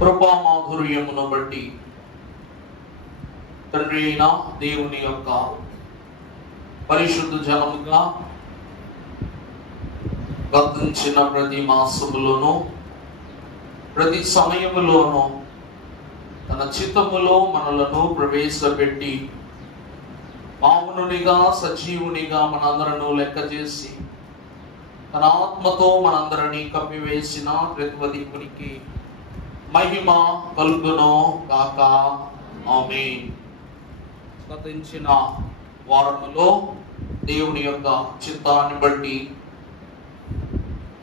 కృపా మాధుర్యమును బట్టి తండ్రి అయిన దేవుని యొక్క పరిశుద్ధ జనముగా గతించిన ప్రతి మాసములోను ప్రతి సమయములోను తన చిత్తములో మనలను ప్రవేశపెట్టి మానవునిగా సజీవునిగా మనందరను లెక్క చేసి తన ఆత్మతో మనందరినీ కప్పివేసిన ప్రతిపదికునికి మహిమ కలుగును గాక. ఆమేన్. గతించిన వారములో దేవుని యొక్క చిత్తాన్ని బట్టి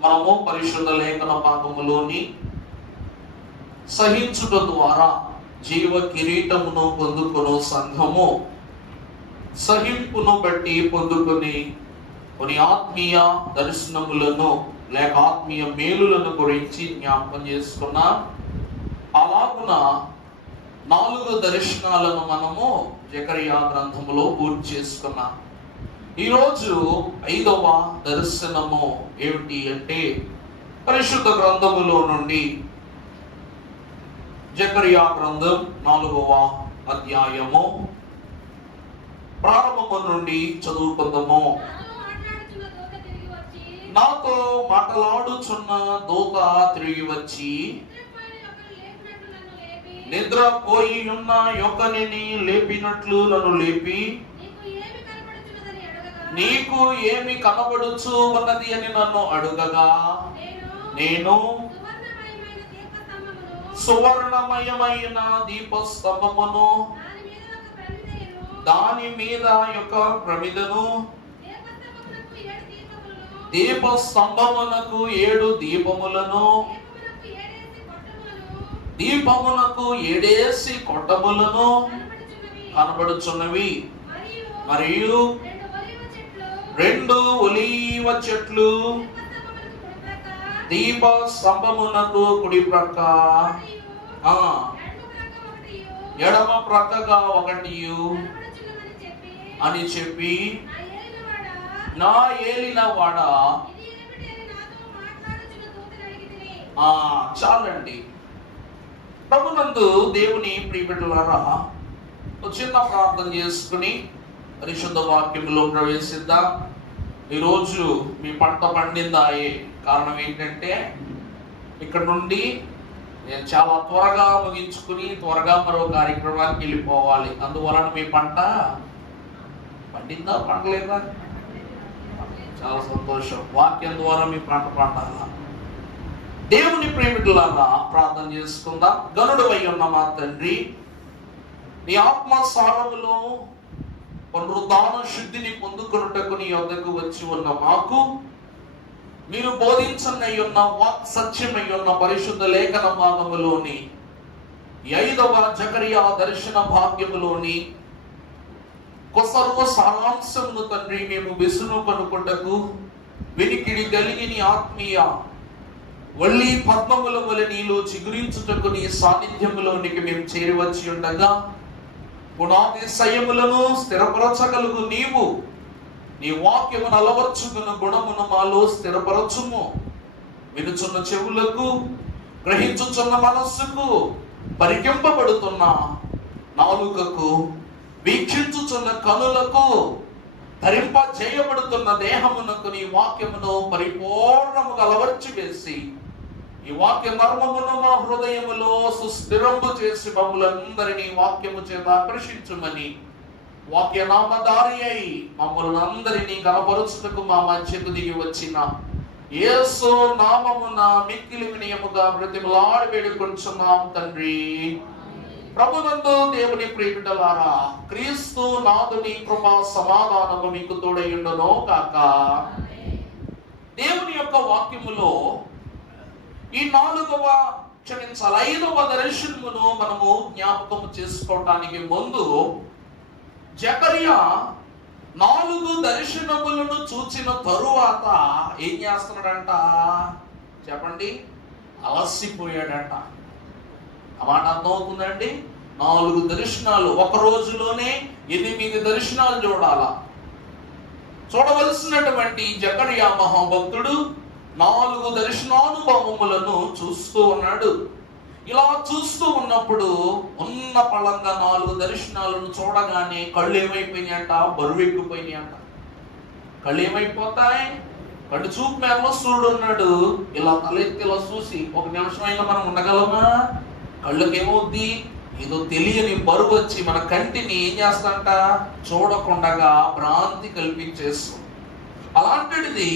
మనము పరిశుద్ధ లేఖన భాగములోని సహించుట ద్వారా జీవ కిరీటమును పొందుకొను సంఘము సహింపును బట్టి పొందుకొని కొన్ని ఆత్మీయ దర్శనములను లేక ఆత్మీయ మేలులను గురించి జ్ఞాపకం చేసుకున్నా. అలాగున 4 దర్శనాలను మనము జకరియా గ్రంథములో పూర్తి చేసుకున్నాం. ఈరోజు 5వ దర్శనము ఏమిటి అంటే పరిశుద్ధ గ్రంథములో నుండి జకరియా గ్రంథం 4వ అధ్యాయము ప్రారంభము నుండి చదువుకుందాము. నాతో మాట్లాడుచున్న దూత తిరిగి వచ్చి నిద్రపోయి ఉన్న యొక్కనిని లేపినట్లు నన్ను లేపి నీకు ఏమి కనబడుచు ఉన్నది అని నన్ను అడుగగా నేను సువర్ణమయమైన దీపస్తంభమును దాని మీద యొక్క ప్రమిదను దీపస్తంభమునకు 7 దీపములను దీపమునకు 7 కొట్టములను కనబడుచున్నవి. మరియు 2 ఒలీవ చెట్లు దీప స్తంభమునకు కుడి ప్రక్క ఎడమ ప్రక్కగా ఒకటి అని చెప్పి నా ఏలిన వాడ. చాలండి. ప్రభునందు దేవుని ప్రియబిడ్డలారా, చిన్న ప్రార్థన చేసుకుని పరిశుద్ధ వాక్యంలో ప్రవేశిద్దాం. ఈరోజు మీ పంట పండిందా అయ్యే కారణం ఏంటంటే ఇక్కడ నుండి నేను చాలా త్వరగా ముగించుకుని త్వరగా మరో కార్యక్రమానికి వెళ్ళిపోవాలి. అందువలన మీ పంట పండిందా పండలేదా? చాలా సంతోషం. వాక్యం ద్వారా మీ పంట పండాలా. దేవుని ప్రేమికులారా ప్రార్థన చేసుకుందాం. గనుడు అయి ఉన్న మా తండ్రి, నీ ఆత్మ సారములో పునరుద్ధాన శుద్ధిని పొందుకొనుటకు నీ వద్దకు వచ్చి ఉన్న మాకు మీరు బోధించనై ఉన్న వాక్ సత్యమై ఉన్న పరిశుద్ధ లేఖన భాగములోని 5వ జకరియా దర్శన భాగ్యములోని కొసర్వ సారాంశమును తండ్రి మేము విసును కనుకొటకు వినికిడి కలిగి నీ ఆత్మీయ వల్లి పద్మముల వలె నీలో చిగురించుటకు నీ సాన్నిధ్యములోనికి మేము చేరివచ్చి ఉండగా గుణాతిశయములను స్థిరపరచగలుగు నీవు నీ వాక్యమును అలవర్చుకున్న గుణమును మాలో స్థిరపరచుము. వినుచున్న చెవులకు, గ్రహించుచున్న మనస్సుకు, పరికింపబడుతున్న నాలుకకు, వీక్షించుచున్న కనులకు, ధరింప చేయబడుతున్న దేహమునకు నీ వాక్యమును పరిపూర్ణముగా అలవర్చి వేసి ఈ వాక్య మర్మమును మా హృదయములో సుస్థిరంబు చేసి మమ్ములందరినీ వాక్యము చేత ఆకర్షించుమని వాక్య నామధారి అయి మమ్మల్ని అందరినీ కనపరుచుటకు మా మధ్యకు దిగి వచ్చిన యేసు నామమున మిక్కిలి వినయముగా బ్రతిమలాడి వేడుకొంచున్నాం తండ్రి. ప్రభునందు దేవుని ప్రియబిడ్డలారా, క్రీస్తు నాదుని కృపా సమాధానము మీకు తోడయుండును కాక. దేవుని యొక్క వాక్యములో ఈ 5వ దర్శనమును మనము జ్ఞాపకము చేసుకోవటానికి ముందు జకరియా 4 దర్శనములను చూచిన తరువాత ఏం చేస్తున్నాడంట చెప్పండి? అలసిపోయాడంట. ఆ మాట అర్థమవుతుందండి? 4 దర్శనాలు ఒక రోజులోనే 8 దర్శనాలు చూడాలా. చూడవలసినటువంటి జకరియా మహాభక్తుడు 4 దర్శనానుభవములను చూస్తూ ఉన్నాడు. ఇలా చూస్తూ ఉన్నప్పుడు ఉన్న పళంగా 4 దర్శనాలను చూడగానే కళ్ళు ఏమైపోయినాయంట? బరువెక్కిపోయినాయంట. కళ్ళు ఏమైపోతాయి? కళ్ళు చూపు మేరలో సూర్యుడు ఉన్నాడు. ఇలా తలెత్తి ఇలా చూసి 1 నిమిషం అయినా మనం ఉండగలమా? కళ్ళకి ఏమవుద్ది? ఏదో తెలియని బరువు వచ్చి మన కంటిని ఏం చేస్తాంట? చూడకుండగా భ్రాంతి కల్పించేస్తుంది. అలాంటిది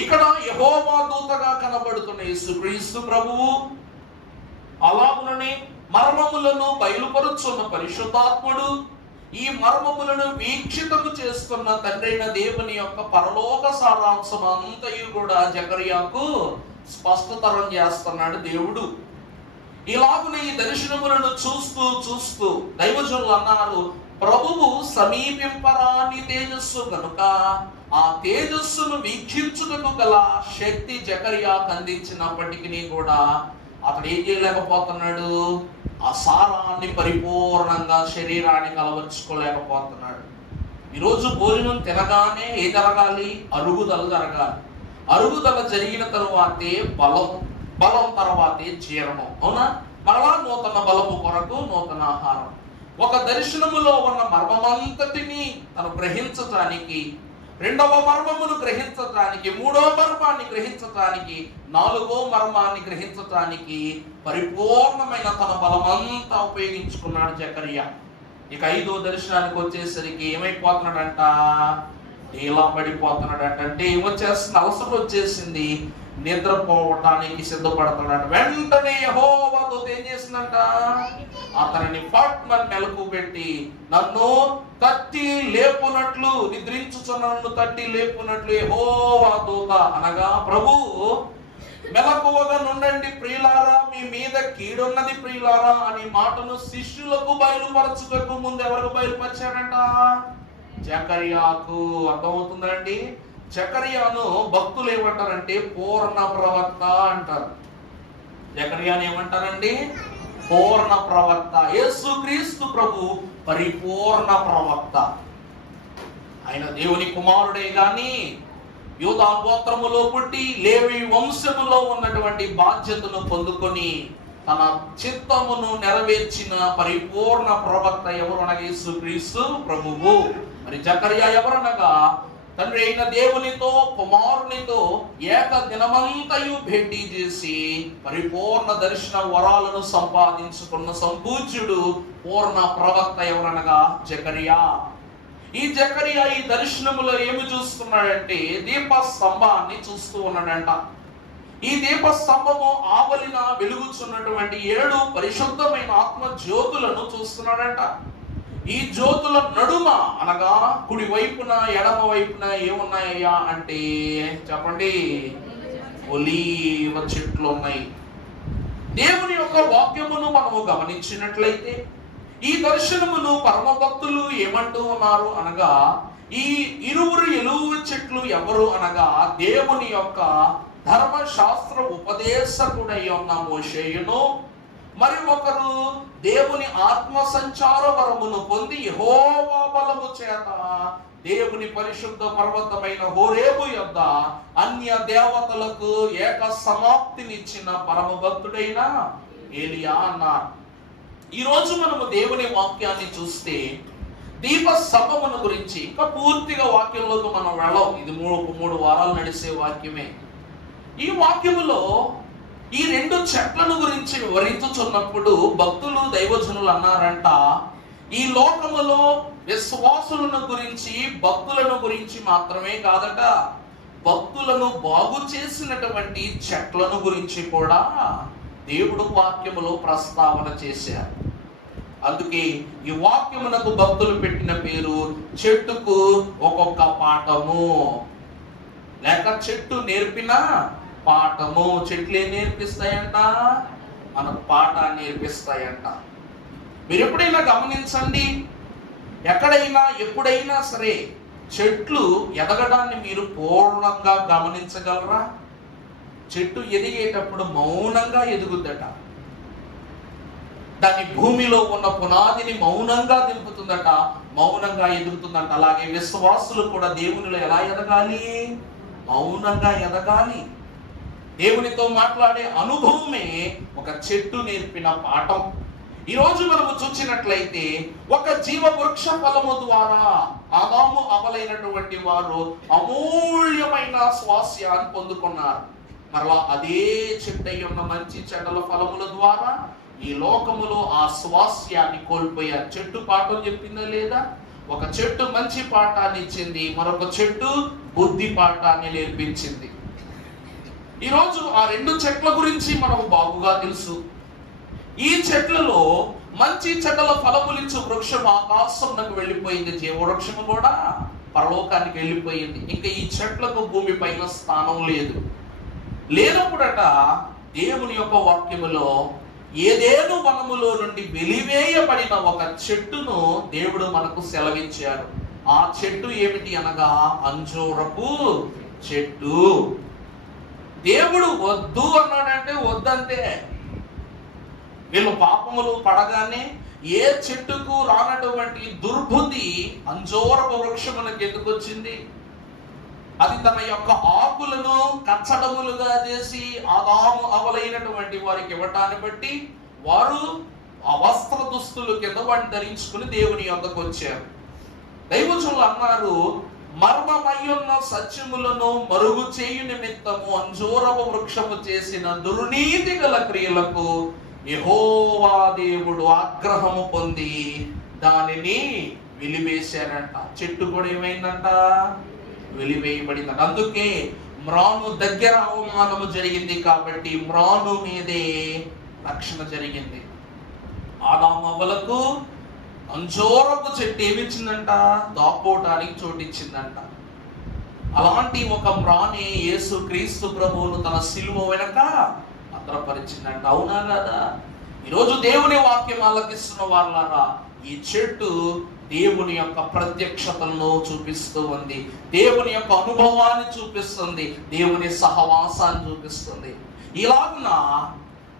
ఇక్కడ యెహోవా దూతగా కనబడుతున్న యేసుక్రీస్తు ప్రభువు, అలాగుననే మర్మములను బయలుపరుచున్న పరిశుద్ధాత్ముడు, ఈ మర్మములను వీక్షితము చేస్తున్న తండ్రైన దేవుని యొక్క పరలోక సారాంశం అంతయు కూడా జకర్యాకు స్పష్టతరం చేస్తున్నాడు దేవుడు. ఇలాగున ఈ దర్శనములను చూస్తూ చూస్తూ దైవజనులు అన్నారు, ప్రభువు సమీపింపరాని తేజస్సు కనుక ఆ తేజస్సును వీక్షించుటకు గల శక్తి జకర్యాకు అందించినప్పటికీ కూడా అతడు ఏం చేయలేకపోతున్నాడు? ఆ సారాన్ని పరిపూర్ణంగా శరీరానికి అలవర్చుకోలేకపోతున్నాడు. ఈరోజు భోజనం తినగానే ఏ జరగాలి? అరుగుదల జరగాలి. అరుగుదల జరిగిన తరువాతే బలం తర్వాతే జీర్ణం. అవునా? మరలా నూతన బలము కొరకు నూతన ఆహారం. ఒక దర్శనములో ఉన్న మర్మమంతటిని తను గ్రహించటానికి, 2వ మర్మమును గ్రహించటానికి, 3వ మర్మాన్ని గ్రహించటానికి, 4వ మర్మాన్ని గ్రహించటానికి పరిపూర్ణమైన తన బలమంతా ఉపయోగించుకున్నాడు జకర్యా. ఇక 5వ దర్శనానికి వచ్చేసరికి ఏమైపోతున్నాడంట? ఇలా పడిపోతున్నాడంట. అంటే ఏమొచ్చేస్తుంది? అలసట వచ్చేసింది. నిద్రపోవటానికి సిద్ధపడుతున్నాడు. వెంటనే యెహోవా దూత ఏం చేసిందంట? అతనిని పట్మని మెలకు పెట్టి నన్ను తట్టి లేపునట్లు, నిద్రించుచున్న నన్ను తట్టి లేపునట్లు యెహోవా దూత అనగా ప్రభు మెలకువగా నుండండి ప్రియులారా, మీ మీద కీడున్నది ప్రియులారా అనే మాటను శిష్యులకు బయలుపరచుటకు ముందు ఎవరికి బయలుపరిచాడంట? జకర్యాకు. అర్థమవుతుందండి? జకర్యాను భక్తులు ఏమంటారంటే పూర్ణ ప్రవక్త అంటారు. జకర్యాను ఏమంటారండి? పూర్ణ ప్రవక్త. యేసుక్రీస్తు ప్రభు పరిపూర్ణ ప్రవక్త. ఆయన దేవుని కుమారుడే గాని యూదా గోత్రములో పుట్టి లేవి వంశములో ఉన్నటువంటి బాధ్యతను పొందుకొని తన చిత్తమును నెరవేర్చిన పరిపూర్ణ ప్రవక్త ఎవరు అనగా యేసుక్రీస్తు ప్రభువు. మరి జకర్యా ఎవరనగా తండ్రి అయిన దేవునితో కుమారునితో ఏక దినమంతయు భేటీ చేసి పరిపూర్ణ దర్శన వరాలను సంపాదించుకున్న సంపూజ్యుడు పూర్ణ ప్రవక్త ఎవరనగా జకర్యా. ఈ జకర్యా ఈ దర్శనములో ఏమి చూస్తున్నాడంటే దీప స్తంభాన్ని చూస్తూ ఉన్నాడంట. ఈ దీప స్తంభము ఆవలిన వెలుగుచున్నటువంటి 7 పరిశుద్ధమైన ఆత్మ జ్యోతులను చూస్తున్నాడంట. ఈ జ్యోతుల నడుమ అనగా కుడి వైపున ఎడమ వైపున ఏమున్నాయ్యా అంటే చెప్పండి? ఒలీవ చెట్లు ఉన్నాయి. దేవుని యొక్క వాక్యమును మనము గమనించినట్లయితే ఈ దర్శనమును పరమ భక్తులు ఏమంటూ ఉన్నారు అనగా ఈ ఇరువురు ఎలువ చెట్లు ఎవరు అనగా దేవుని యొక్క ధర్మశాస్త్ర ఉపదేశకుడై ఉన్న మోషేయును, మరి ఒకరు దేవుని ఆత్మ సంచార వరమును పొంది యెహోవా బలము చేత దేవుని పరిశుద్ధ పర్వతమైన హోరేబు యొద్ద అన్య దేవతలకు ఏక సమాప్తినిచ్చిన పరమ భక్తుడైన ఏలియా అన్నారు. ఈ రోజు మనము దేవుని వాక్యాన్ని చూస్తే దీప స్తంభమును గురించి ఇంకా పూర్తిగా వాక్యంలోకి మనం వెళ్ళం. ఇది 3 వారాలు నడిసే వాక్యమే. ఈ వాక్యములో ఈ 2 చెట్లను గురించి వివరించుచున్నప్పుడు భక్తులు దైవజనులు అన్నారంట, ఈ లోకములో విశ్వాసులను గురించి భక్తులను గురించి మాత్రమే కాదట, భక్తులను బాగు చేసినటువంటి చెట్లను గురించి కూడా దేవుడు వాక్యములో ప్రస్తావన చేశారు. అందుకే ఈ వాక్యమునకు భక్తులు పెట్టిన పేరు చెట్టుకు ఒక్కొక్క పాఠము, లేక చెట్టు నేర్పిన పాఠము. చెట్లు ఏం నేర్పిస్తాయంట? మనకు పాఠాన్ని నేర్పిస్తాయంట. మీరు ఎప్పుడైనా గమనించండి, ఎక్కడైనా ఎప్పుడైనా సరే చెట్లు ఎదగడాన్ని మీరు పూర్ణంగా గమనించగలరా? చెట్టు ఎదిగేటప్పుడు మౌనంగా ఎదుగుద్దట. దాని భూమిలో ఉన్న పునాదిని మౌనంగా దింపుతుందట, మౌనంగా ఎదుగుతుందట. అలాగే విశ్వాసులు కూడా దేవునిలో ఎలా ఎదగాలి? మౌనంగా ఎదగాలి. దేవునితో మాట్లాడే అనుభవమే ఒక చెట్టు నేర్పిన పాఠం. ఈరోజు మనము చూసినట్లయితే ఒక జీవ వృక్ష ఫలము ద్వారా ఆదాము అవలైనటువంటి వారు అమూల్యమైన స్వాస్యాన్ని పొందుకున్నారు. మరలా అదే చెట్టు ఉన్న మంచి చెడ్డల ఫలముల ద్వారా ఈ లోకములో ఆ స్వాస్యాన్ని కోల్పోయారు. చెట్టు పాఠం చెప్పిందా లేదా? ఒక చెట్టు మంచి పాఠాన్ని ఇచ్చింది, మరొక చెట్టు బుద్ధి పాఠాన్ని నేర్పించింది. ఈరోజు ఆ రెండు చెట్ల గురించి మనకు బాగుగా తెలుసు. ఈ చెట్లలో మంచి చెడ్డల ఫలములిచ్చు వృక్షం ఆకాశంలోకి వెళ్ళిపోయింది, జీవవృక్షము కూడా పరలోకానికి వెళ్ళిపోయింది. ఇంకా ఈ చెట్లకు భూమి పైన స్థానం లేదు. లేనప్పుడట దేవుని యొక్క వాక్యములో ఏదేను వనములో నుండి వెలివేయబడిన ఒక చెట్టును దేవుడు మనకు సెలవిచ్చారు. ఆ చెట్టు ఏమిటి అనగా అంజూరపు చెట్టు. దేవుడు వద్దు అన్నాడంటే వద్దంతే. వీళ్ళు పాపములు పడగానే ఏ చెట్టుకు రానటువంటి దుర్బుద్ధి అంజూరపు వృక్షమునకు ఎందుకు వచ్చింది? అది తన యొక్క ఆకులను కచ్చడములుగా చేసి ఆదాము అవలైనటువంటి వారికి ఇవ్వటాన్ని బట్టి వారు ఆ వస్త్ర దుస్తులు కింద వాటిని ధరించుకుని దేవుని యొద్దకు వచ్చారు. దైవజనులు అన్నారు, మర్మమయ్యున్న సత్యములను మరుగు చేయు నిమిత్తము అంజూరపు వృక్షము చేసిన దుర్నీతి గల క్రియలకు యెహోవా దేవుడు ఆగ్రహము పొంది దానిని వెలివేశారంట. చెట్టు కూడా ఏమైందంట? వెలివేయబడిందంట. అందుకే మ్రాను దగ్గర అవమానము జరిగింది కాబట్టి మ్రాను మీదే రక్షణ జరిగింది. ఆదాము అవ్వలకు అంజూరపు చెట్టు ఏమిచ్చిందంట? దాక్కోవటానికి చోటిచ్చిందంట. అలాంటి ఒక మ్రాని యేసు క్రీస్తు ప్రభువును తన సిలువ వెనక భద్రపరిచిందంట. అవునా కదా? ఈరోజు దేవుని వాక్యం ఆలకిస్తున్న వాళ్ళారా, ఈ చెట్టు దేవుని యొక్క ప్రత్యక్షతలను చూపిస్తూ ఉంది, దేవుని యొక్క అనుభవాన్ని చూపిస్తుంది, దేవుని సహవాసాన్ని చూపిస్తుంది. ఇలాగున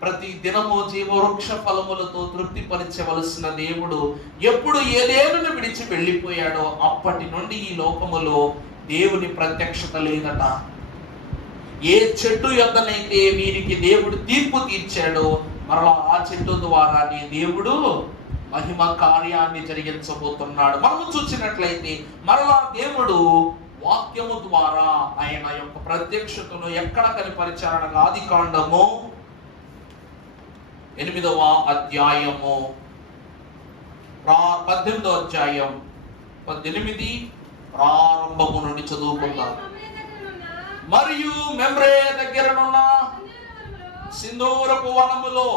ప్రతి దినము జీవవృక్ష ఫలములతో తృప్తిపరచవలసిన దేవుడు ఎప్పుడు ఏదేనును విడిచి వెళ్ళిపోయాడో అప్పటి నుండి ఈ లోకములో దేవుని ప్రత్యక్షత లేదట. ఏ చెట్టు యొద్దనైతే వీరికి దేవుడు తీర్పు తీర్చాడో మరలా ఆ చెట్టు ద్వారానే దేవుడు మహిమ కార్యాన్ని జరిగించబోతున్నాడు. మనము చూసినట్లయితే మరలా దేవుడు వాక్యము ద్వారా ఆయన యొక్క ప్రత్యక్షతను ఎక్కడ కనిపరిచారనగా ఆదికాండము 8వ అధ్యాయము 18వ అధ్యాయం 18 ప్రారంభము నుండి చదువుకుందాం. మరియు మెమ్రే దగ్గరనున్న సింధూరపు వనములో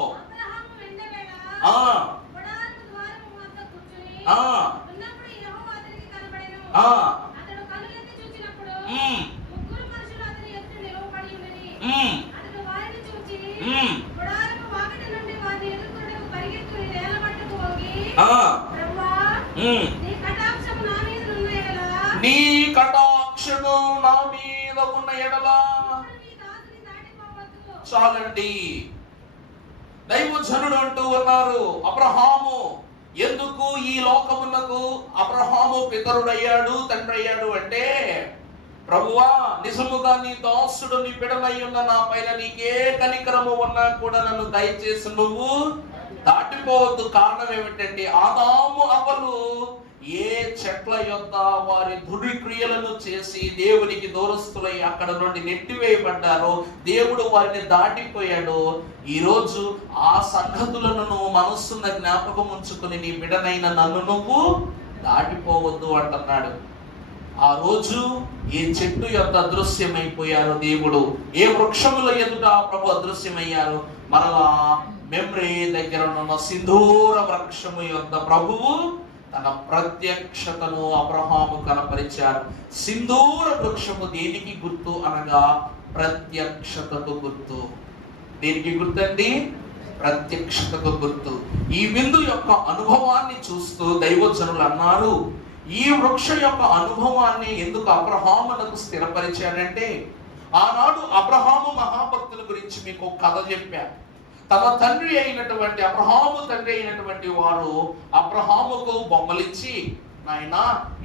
నీ కటాక్షము నా మీద ఉన్న ఎడల చాలండి. దైవజనుడు అంటూ ఉన్నారు, అబ్రహాము ఎందుకు ఈ లోకమునకు అబ్రహాము పితరుడయ్యాడు, తండ్రి అయ్యాడు అంటే, ప్రభువా నిజముగా నీ దాసుడు నీ బిడ్డలై ఉన్న నా పైన నీకే కనికరము ఉన్నా కూడా నన్ను దయచేసి నువ్వు దాటిపోవద్దు. కారణం ఏమిటంటే ఆదాము అవ్వలు ఏ చెట్ల యొద్ద వారి దుర్క్రియలను చేసి దేవునికి దూరస్తులై అక్కడ నుండి నెట్టివేయబడ్డారో దేవుడు వారిని దాటిపోయాడు. ఈరోజు ఆ సంగతులను నువ్వు మనస్సున్న జ్ఞాపకం ఉంచుకుని నీ బిడ్డనైన నన్ను నువ్వు దాటిపోవద్దు అంటున్నాడు. ఆ రోజు ఏ చెట్టు యొక్క అదృశ్యమైపోయారు దేవుడు, ఏ వృక్షముల ఎదుట ప్రభు అదృశ్యమయ్యారు. మరలా మెమ్రే దగ్గర ఉన్న సింధూర వృక్షము యొక్క ప్రభువు తన ప్రత్యక్షతను అబ్రహాము కనపరిచారు. సింధూర వృక్షము దేనికి గుర్తు అనగా ప్రత్యక్షతకు గుర్తు. దేనికి గుర్తండి? ప్రత్యక్షతకు గుర్తు. ఈ విందు యొక్క అనుభవాన్ని చూస్తూ దైవజనులు అన్నారు, ఈ వృక్ష యొక్క అనుభవాన్ని ఎందుకు అబ్రహామునకు స్థిరపరిచాడంటే, ఆనాడు అబ్రహాము మహాభక్తుల గురించి మీకు కథ చెప్పారు. తమ తండ్రి అయినటువంటి అబ్రహాము తండ్రి అయినటువంటి వారు అబ్రహాముకు బొమ్మలిచ్చి నాయన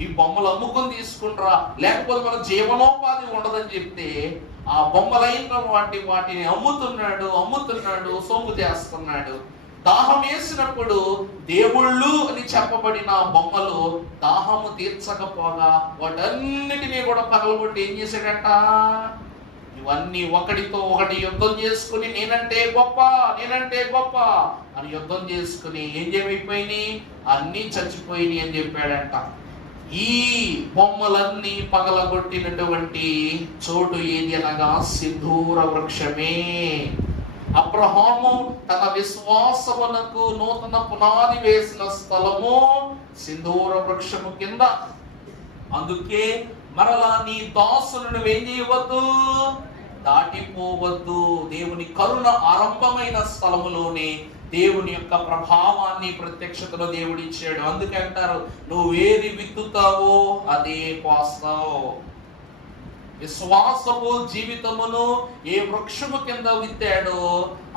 ఈ బొమ్మలు అమ్ముకొని తీసుకుంటారా, లేకపోతే మన జీవనోపాధి ఉండదని చెప్తే ఆ బొమ్మలైన వాటిని అమ్ముతున్నాడు, సొమ్ము చేస్తున్నాడు. దాహం వేసినప్పుడు దేవుళ్ళు అని చెప్పబడిన బొమ్మలు దాహము తీర్చకపోగా వాటన్నిటినీ కూడా పగలగొట్టి ఏం చేశాడంట, ఇవన్నీ ఒకటితో ఒకటి యుద్ధం చేసుకుని నేనంటే గొప్ప అని యుద్ధం చేసుకుని ఏం చేయమైపోయినాయి, అన్నీ చచ్చిపోయినాయి అని చెప్పాడంట. ఈ బొమ్మలన్నీ పగలగొట్టినటువంటి చోటు ఏది అనగా సింధూర వృక్షమే. అబ్రహాము తన విశ్వాసమునకు నూతన పునాది వేసిన స్థలము సింధూర వృక్షము కింద. అందుకే మరలా నీ దాసులను నువ్వేం చేయవద్దు, దాటిపోవద్దు. దేవుని కరుణ ఆరంభమైన స్థలములోనే దేవుని యొక్క ప్రభావాన్ని, ప్రత్యక్షతను దేవుడు ఇచ్చాడు. అందుకే అంటారు, నువ్వేది విత్తుతావో అదే కోస్తావు. విశ్వాసము జీవితమును ఏ వృక్షము కింద విత్తాడో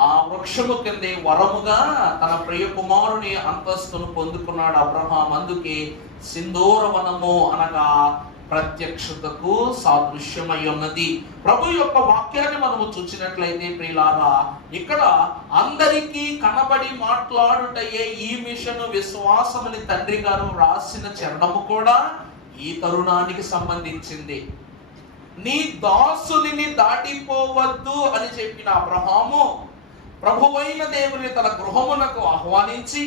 ఆ వృక్షము కిందే వరముగా తన ప్రియ కుమారుని అంతస్తును పొందుకున్నాడు అబ్రహాం. అందుకే సింధూరవనము అనగా ప్రత్యక్షతకు సాదృశ్యమై ఉన్నది. ప్రభు యొక్క వాక్యాన్ని మనము చూసినట్లయితే ప్రియులారా, ఇక్కడ అందరికీ కనబడి మాట్లాడుటయే ఈ మిషను విశ్వాసమని తండ్రి గారు రాసిన చరణము కూడా ఈ తరుణానికి సంబంధించింది. నీ దాసుని దాటిపోవద్దు అని చెప్పిన అబ్రహాము ప్రభువైన దేవుని తన గృహమునకు ఆహ్వానించి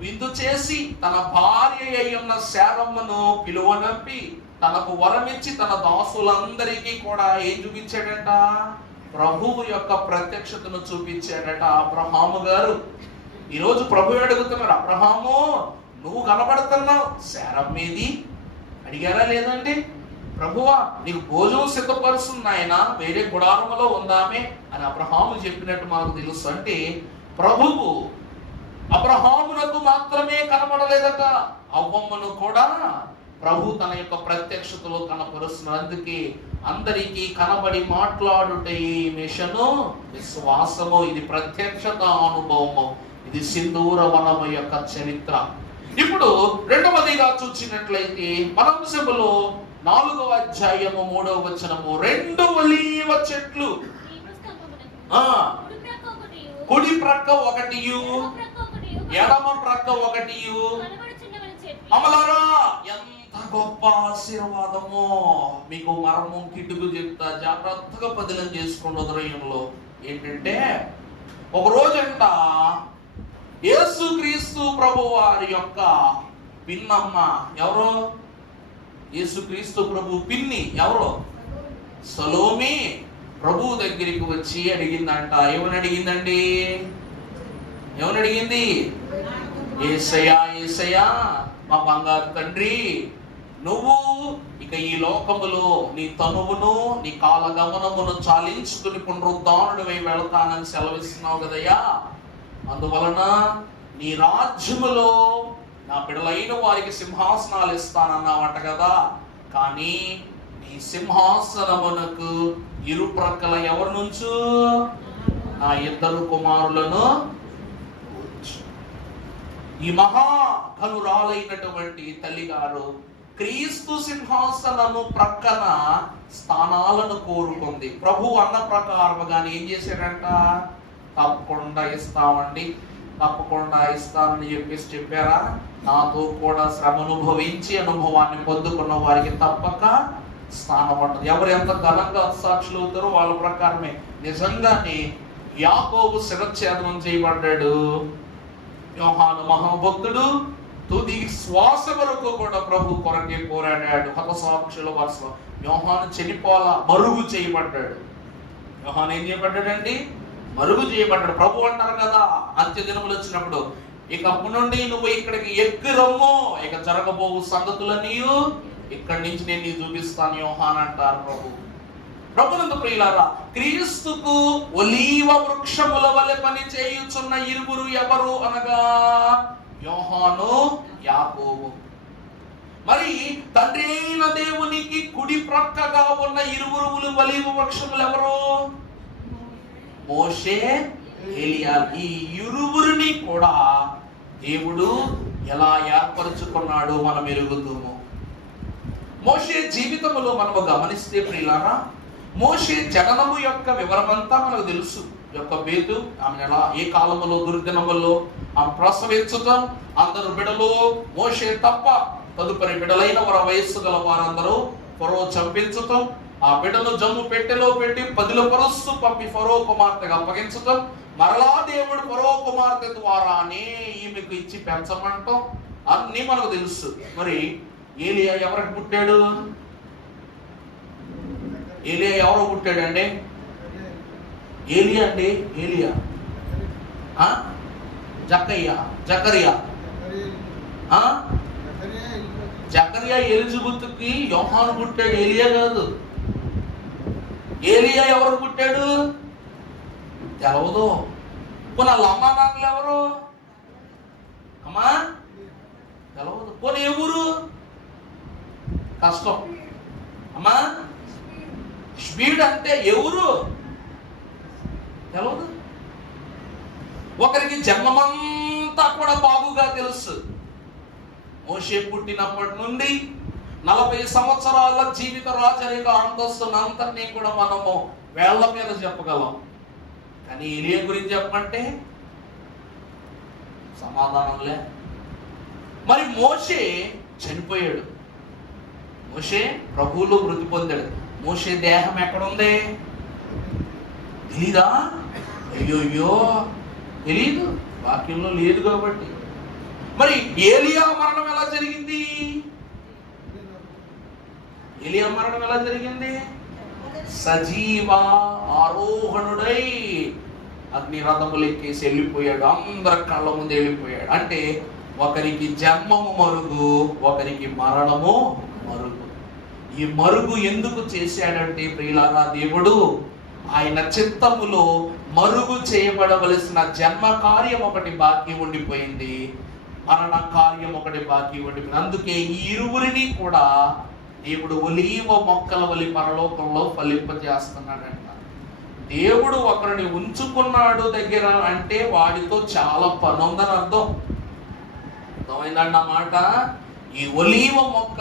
విందు చేసి తన భార్య అయ్యున్న శారమ్మను పిలువనంపి తనకు వరమిచ్చి తన దాసులందరికీ కూడా ఏం చూపించాడట, ప్రభువు యొక్క ప్రత్యక్షతను చూపించాడట. అబ్రహాము గారు ఈరోజు ప్రభు అడుగుతున్నారు, అబ్రహాము నువ్వు కనబడుతున్నావు, శారమ్మేది అడిగారా లేదండి? ప్రభువా నీకు భోజనం సిద్ధపరుస్తుంది ఆయన, వేరే గుడారములో ఉందామే అని అబ్రహాము చెప్పినట్టు మనకు తెలుసు. అంటే ప్రభువు అబ్రహామునకు మాత్రమే కనబడలేదట, అవ్వమ్మను కూడా ప్రభు తన యొక్క ప్రత్యక్షతలో కనపరుస్తున్నారు. అందుకే అందరికీ కనబడి మాట్లాడుటే మిషను విశ్వాసము. ఇది ప్రత్యక్షత అనుభవము. ఇది సింధూర వనము యొక్క చరిత్ర. ఇప్పుడు రెండవదిగా చూసినట్లయితే పరమశివులో 4వ అధ్యాయము 3వ వచనము, 2 ఒలీవ చెట్లు కుడి ప్రక్క ఒకటియు ఎడమ ప్రక్క ఒకటియు. అమలారా ఎంత గొప్ప ఆశీర్వాదము! మీకు మరము కిటుకు చెప్తా, జాగ్రత్తగా పదిలం చేసుకోండి హృదయంలో. ఏంటంటే ఒక రోజంట యేసుక్రీస్తు ప్రభు వారి యొక్క పిన్నమ్మ, ఎవరో యేసుక్రీస్తు ప్రభు పిన్ని ఎవరో సలోమి ప్రభు దగ్గరికి వచ్చి అడిగిందంట. ఏమని అడిగిందండి? ఏమని అడిగింది? యేసయ్యా యేసయ్యా మా బంగారు తండ్రి, నువ్వు ఇక ఈ లోకములో నీ తనువును నీ కాలగమనమును చాలించుకుని పునరుద్ధానుడివై వెళతానని సెలవిస్తున్నావు కదయ్యా. అందువలన నీ రాజ్యములో నా బిడ్డలైన వారికి సింహాసనాలు ఇస్తానన్నావట కదా. కానీ నీ సింహాసనమునకు ఇరు ప్రక్కల ఎవరి నుంచు? నా 2 కుమారులను. ఈ మహా ఘనురాలైనటువంటి తల్లి గారు క్రీస్తు సింహాసనము ప్రక్కన స్థానాలను కోరుకుంది. ప్రభు అన్న ప్రకారముగానే ఏం చేశాడంట? తప్పకుండా ఇస్తామండి, తప్పకుండా ఇస్తానని చెప్పారా? నాతో కూడా శ్రమ అనుభవించి అనుభవాన్ని పొందుకున్న వారికి తప్పక స్థానం ఉంటుంది. ఎవరు ఎంత ఘనంగా సాక్షులు అవుతారో వాళ్ళ ప్రకారమే. నిజంగానే యాకోబు శిరచ్ఛేదనం చేయబడ్డాడు. యోహాను మహాభక్తుడు తుది శ్వాస వరకు కూడా ప్రభు కొరకే పోరాడాడు. హతసాక్షుల వరుసలో యోహాను చనిపోలా, మరుగు చేయబడ్డాడు. యోహాను ఏం చేయబడ్డాడండి? మరుగు చేయబడ్డాడు. ప్రభు అంటారు కదా అంత్య దినములు వచ్చినప్పుడు, ఇక అప్పటి నుండి నువ్వు ఇక్కడికి ఎక్కి రమ్ము, ఇక జరగబోవు సంగతులన్నీ ఇక్కడి నుంచి నేను నీకు చూపిస్తాను యోహాను అంటారు ప్రభు. ప్రభునందు ప్రియులారా, క్రీస్తుకు ఒలీవ వృక్షముల వలె పని చేయుచున్న ఇరువురు ఎవరు అనగా యోహాను, యాకోబు. మరి తండ్రి అయిన దేవునికి కుడి ప్రక్కగా ఉన్న ఇరువురు ఒలీవ వృక్షములు ఎవరు? మోషే, ఏలియా. ఈ ఇరువురిని కూడా దేవుడు ఎలా ఏర్పరచుకున్నాడో మనం ఎరుగుతాము. మోషే జీవితంలో మనము గమనిస్తే ప్రియులారా, మోషే జననము యొక్క వివరమంతా మనకు తెలుసు. యొక్క బేతు ఆమె ఎలా ఏ కాలములో దుర్దినములో ఆమె ప్రసవించటం, అందరు బిడలో మోషే తప్ప తదుపరి బిడలైన వారి వయస్సు గల వారందరూ ఫరో చంపించటం, ఆ బిడ్డను జమ్ము పెట్టెలో పెట్టి 10 పరుస్తూ పంపి ఫరో కుమార్తెగా అప్పగించటం, మరలా దేవుడు ఫరో కుమార్తె ద్వారానే ఈమెకు ఇచ్చి పెంచమంటాం, అన్ని మనకు తెలుసు. మరి ఏలియా ఎవరికి పుట్టాడు? ఏలియా ఎవరో పుట్టాడండి? ఏలియా అండి, ఏలియా జకరియా జకరియా ఎలిజబెత్కి యోహాను పుట్టాడు, ఏలియా కాదు. ఏలియా ఎవరు పుట్టాడు తెలవదు. పోనీ వాళ్ళ అమ్మా నాన్నలు ఎవరు? అమ్మా తెలవదు. పోనీ ఏ ఊరు? కష్టం. అమ్మా స్పీడ్ అంటే ఎవరు తెలవదు. ఒకరికి జన్మమంతా కూడా బాగుగా తెలుసు. మోషే పుట్టినప్పటి నుండి 40 సంవత్సరాల జీవిత రాజరిక అంతస్తునంతటినీ కూడా మనము వేళ్ల మీద చెప్పగలం. కానీ ఏలియా గురించి చెప్పమంటే సమాధానంలే. మరి మోషే చనిపోయాడు, మోషే ప్రభువులో మృతి పొందాడు. మోషే దేహం ఎక్కడుంది తెలీదా? అయ్యోయ్యో తెలీదు, వాక్యంలో లేదు కాబట్టి. మరి ఏలియా మరణం ఎలా జరిగింది? ఏలియా మరణం ఎలా జరిగింది? సజీవ ఆరోహణుడై అగ్ని రథములు ఎక్కేసి వెళ్ళిపోయాడు, అందరి కళ్ళ ముందు వెళ్ళిపోయాడు. అంటే ఒకరికి జన్మము మరుగు, ఒకరికి మరణము మరుగు. ఈ మరుగు ఎందుకు చేశాడంటే ప్రియులారా, దేవుడు ఆయన చిత్తములో మరుగు చేయబడవలసిన జన్మ కార్యం ఒకటి బాకీ ఉండిపోయింది, మరణ కార్యం ఒకటి బాకీ ఉండిపోయింది. అందుకే ఈ ఇరువురిని కూడా దేవుడు ఒలీవ మొక్కల వలి పరలోకంలో ఫలింపజేస్తున్నాడంట. దేవుడు ఒకరిని ఉంచుకున్నాడు దగ్గర అంటే వాడితో చాలా పని ఉందని అర్థం. అర్థమైందన్నమాట. ఈ ఒలీవ మొక్క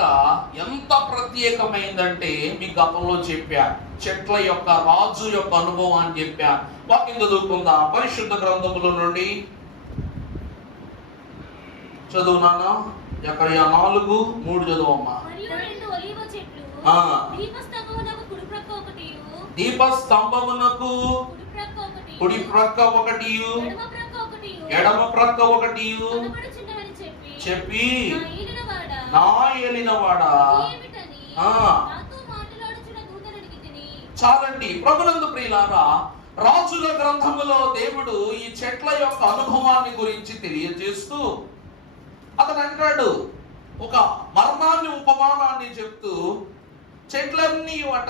ఎంత ప్రత్యేకమైందంటే మీ గతంలో చెప్పా, చెట్ల యొక్క రాజు యొక్క అనుభవాన్ని చెప్పా. వాక్యం చదువుకుందాం పరిశుద్ధ గ్రంథముల నుండి. చదువునానా జకరియా 4:3 చదువమ్మా. దీపస్తంభమునకు కుడి ప్రక్క ఒకటి ఎడమ ప్రక్క ఒకటి చెప్పి, నా ఏలినవాడా. చాలండి. ప్రభునందు ప్రియులారా, రాజుల గ్రంథములో దేవుడు ఈ చెట్ల యొక్క అనుభవాన్ని గురించి తెలియజేస్తూ అతను అంటాడు, ఒక మర్మాన్ని ఉపమానాన్ని చెప్తూ, చెట్లన్నీ అట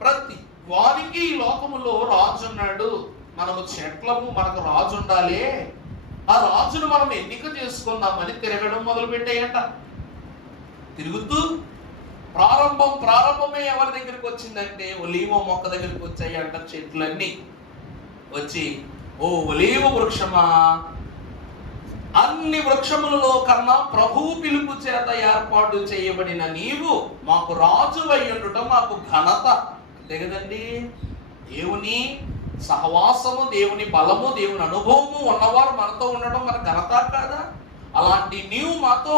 ప్రతి వారికి ఈ లోకములో రాజు ఉన్నాడు, మనము చెట్లము, మనకు రాజు ఉండాలి, ఆ రాజును మనం ఎన్నిక చేసుకుందామని తిరగడం మొదలు పెట్టాయట. తిరుగుతూ ప్రారంభమే ఎవరి దగ్గరికి వచ్చిందంటే ఒలీవ మొక్క దగ్గరికి వచ్చాయంట. చెట్లన్నీ వచ్చి, ఓ ఒలీవ వృక్షమా, అన్ని వృక్షములలో కన్నా ప్రభువు పిలుపు చేత ఏర్పాటు చేయబడిన నీవు మాకు రాజు అయ్యుండుట మాకు ఘనత. అంతే కదండి. దేవుని సహవాసము, దేవుని బలము, దేవుని అనుభవము ఉన్నవారు మనతో ఉండటం మన ఘనత కాదా? అలాంటి నీవు మాకు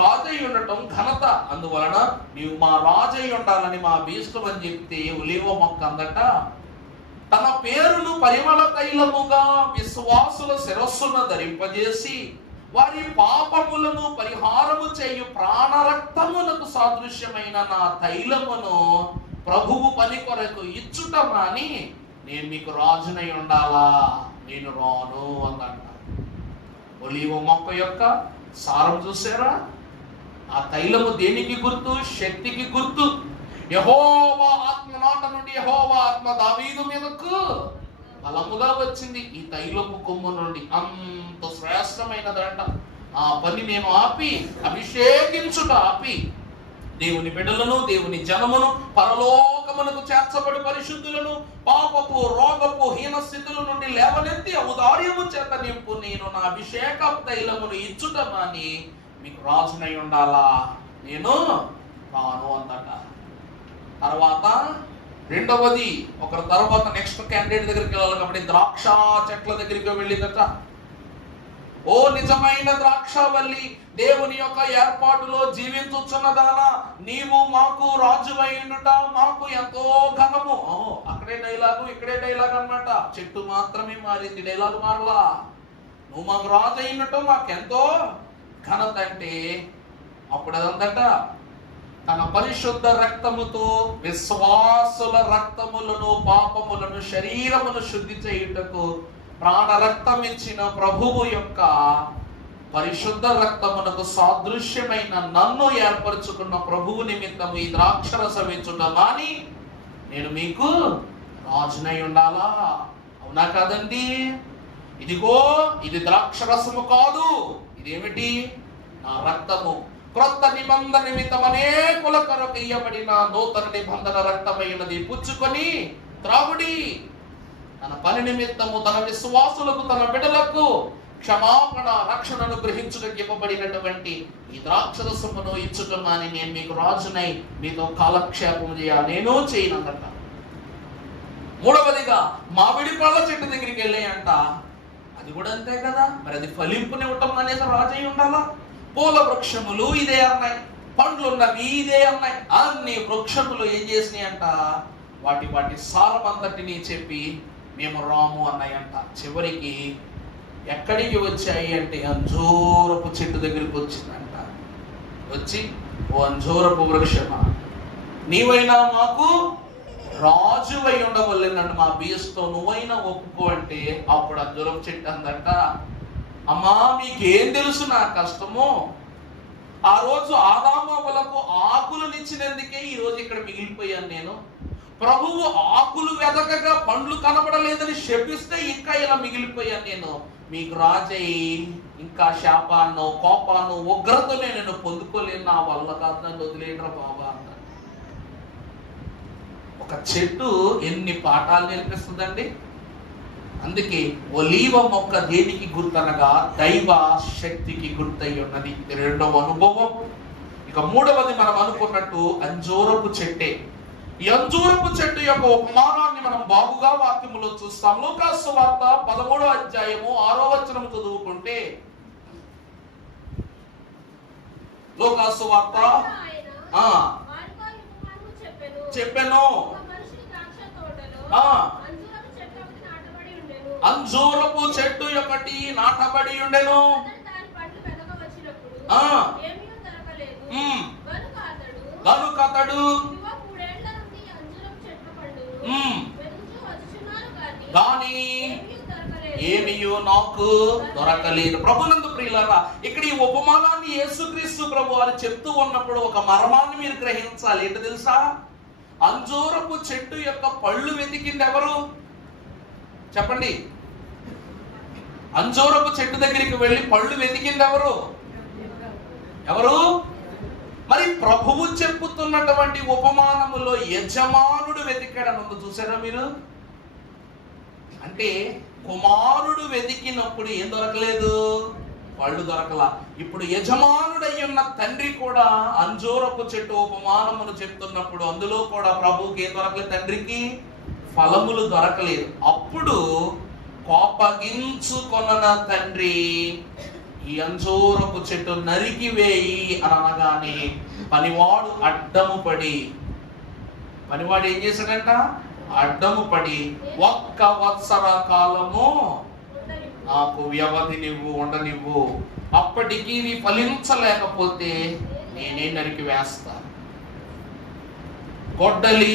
రాజు అయి ఉండటం ఘనత. అందువలన నీవు మా రాజు అయి ఉండాలని మా భీష్టం అని చెప్తే ఒలీవ మొక్క అందట, తన పేరును పరిమళ తైలముగా విశ్వాసుల శిరస్సును ధరింపజేసి వారి పాపములను పరిహారము చేయు ప్రాణరక్తములకు సాదృశ్యమైన నా తైలమును ప్రభువు పని కొరకు ఇచ్చుట మాని నేను మీకు రాజునై ఉండాలా, నేను రాను అందంట. ఒలీవ మొక్క యొక్క సారం చూసారా? ఆ తైలము దేనికి గుర్తు? శక్తికి గుర్తు. యెహోవా ఆత్మ నాట నుండి యెహోవా ఆత్మ దావీదు మీదకు బలముగా వచ్చింది ఈ తైలపు కొమ్ము నుండి. అంత శ్రేష్టమైనదంట. ఆ పని నేను ఆపి, అభిషేకించుట ఆపి, దేవుని బిడ్డలను, దేవుని జనమును పరలోక పరలోకమునకు చేర్చబడి పరిశుద్ధులను పాపపు రోగపు హీన స్థితుల నుండి లేవనెత్తి ఔదార్యము చేత నింపు నేను నా అభిషేక తైలమును ఇచ్చుట మాని మీకు రాజునై ఉండాలా నేను రాను అందట. తర్వాత రెండవది, ఒకరి తర్వాత నెక్స్ట్ క్యాండిడేట్ దగ్గరికి వెళ్ళాలి కాబట్టి ద్రాక్ష చెట్ల దగ్గరికి వెళ్ళిందట. ఓ నిజమైన ద్రాక్షవల్లి, దేవుని యొక్క ఏర్పాటులో జీవించుచున్నదానా, నీవు మాకు రాజు అయినట మాకు ఎంతో ఘనము. అక్కడే డైలాగు ఇక్కడే డైలాగ్ అన్నమాట. చెట్టు మాత్రమే మారింది, డైలాగు మారలా. నువ్వు మాకు రాజు అయినట్టు మాకెంతో ఘనత అంటే అప్పుడు అదంతట తన పరిశుద్ధ రక్తముతో విశ్వాసుల రక్తములను పాపములను శరీరమును శుద్ధి చేయుటకు ప్రాణ రక్తం ఇచ్చిన ప్రభువు యొక్క పరిశుద్ధ రక్తమునకు సాదృశ్యమైన నన్ను ఏర్పరచుకున్న ప్రభువు నిమిత్తము ఈ ద్రాక్షరసం ఇచ్చుట మాని నేను మీకు రాజునై ఉండాలా. అవునా కాదండి? ఇదిగో ఇది ద్రాక్షరసము కాదు, ఇదేమిటి? నా రక్తము. క్రొత్త నిబంధన నిమిత్తం అనేకుల కొరకు ఇయ్యబడిన నూతన నిబంధన రక్తమైనది పుచ్చుకొని త్రాగుడి. తన పని నిమిత్తము తన విశ్వాసులకు తన బిడ్డలకు క్షమాపణ రక్షణను గ్రహించుటకు ఇవ్వబడినటువంటి ఈ ద్రాక్షరసమును ఇచ్చుట మాని నేను మీకు రాజునై మీతో కాలక్షేపం నేను చేయనన్నట. మూడవదిగా మామిడి పళ్ళ చెట్టు దగ్గరికి వెళ్ళాయంట. అది కూడా అంతే కదా, మరి అది ఫలింపునివ్వటం అనేది రాజై ఉండాలా. పూల వృక్షములు ఇదే అన్నాయి, పండ్లు ఉన్నవి ఇదే అన్నాయి. అన్ని వృక్షములు ఏం చేసినాయి అంట, వాటి వాటి సారం అంతటిని చెప్పి మేము రాము అన్నాయంట. చివరికి ఎక్కడికి వచ్చాయి అంటే అంజూరపు చెట్టు దగ్గరికి వచ్చిందంట. వచ్చి, ఓ అంజూరపు వృక్షమా, నీవైనా మాకు రాజు అయి ఉండవల్లేనండి, మా బీఎస్తో నువ్వైనా ఒప్పుకో అంటే అప్పుడు అంజూరపు చెట్టు అందంట, అమ్మా మీకేం తెలుసు నా కష్టము. ఆ రోజు ఆదామవ్వలకు ఆకులనిచ్చినందుకే ఈ రోజు ఇక్కడ మిగిలిపోయాను నేను. ప్రభువు ఆకులు వెదకగా పండ్లు కనబడలేదని శపిస్తే ఇంకా ఇలా మిగిలిపోయాను నేను. మీకు రాజై ఇంకా శాపాన్నో కోపాన్నో ఉగ్రతనే నేను పొందుకోలేను, నా వల్ల కాదు, నన్ను వదిలేనరా బాబా అన్న. ఒక చెట్టు ఎన్ని పాఠాలు నేర్పిస్తుందండి. అందుకే ఒలీవ మొక్క దేనికి గుర్తనగా దైవ శక్తికి గుర్తయి ఉన్నది. ఇది రెండవ అనుభవం. ఇక మూడవది మనం అనుకున్నట్టు అంజూరపు చెట్టే. ఈ అంజూరపు చెట్టు యొక్క ఉపమానాన్ని మనం బాగుగా వాక్యములో చూస్తాం. లూకాసు వార్త 13వ అధ్యాయము 6వ వచనం చదువుకుంటే, లూకాసు వార్త చెప్పెను, అంజూరపు చెట్టు ఒకటి నాటబడి ఉండెను. కనుక అతడు కానీ ఏమియో నాకు దొరకలేదు. ప్రభునందు ప్రియులారా, ఇక్కడ ఈ ఉపమానాన్ని యేసుక్రీస్తు ప్రభు వారు చెప్తూ ఉన్నప్పుడు ఒక మర్మాన్ని మీరు గ్రహించాలి. ఏంటో తెలుసా? అంజూరపు చెట్టు యొక్క పళ్ళు వెతికింది ఎవరు చెప్పండి? అంజూరపు చెట్టు దగ్గరికి వెళ్ళి పళ్ళు వెతికింది ఎవరు? ఎవరు? మరి ప్రభువు చెప్పుతున్నటువంటి ఉపమానములో యజమానుడు వెతికాడని చూసారా మీరు? అంటే కుమారుడు వెతికినప్పుడు ఏం దొరకలేదు, పళ్ళు దొరకలా. ఇప్పుడు యజమానుడై ఉన్న తండ్రి కూడా అంజూరపు చెట్టు ఉపమానమును చెప్తున్నప్పుడు అందులో కూడా ప్రభువుకి ఏం దొరకలేదు, తండ్రికి ఫలములు దొరకలేదు. అప్పుడు కోపగించుకొన్న తండ్రి ఈ అంజూరపు చెట్టు నరికి వేయి అని అనగానే పనివాడు అడ్డము పడి, పనివాడు ఏం చేశాడంట? అడ్డము పడి, 1 సంవత్సర కాలము నాకు వ్యవధి నివ్వు, ఉండనివ్వు, అప్పటికి ఇది ఫలించలేకపోతే నేనే నరికి వేస్తా. గొడ్డలి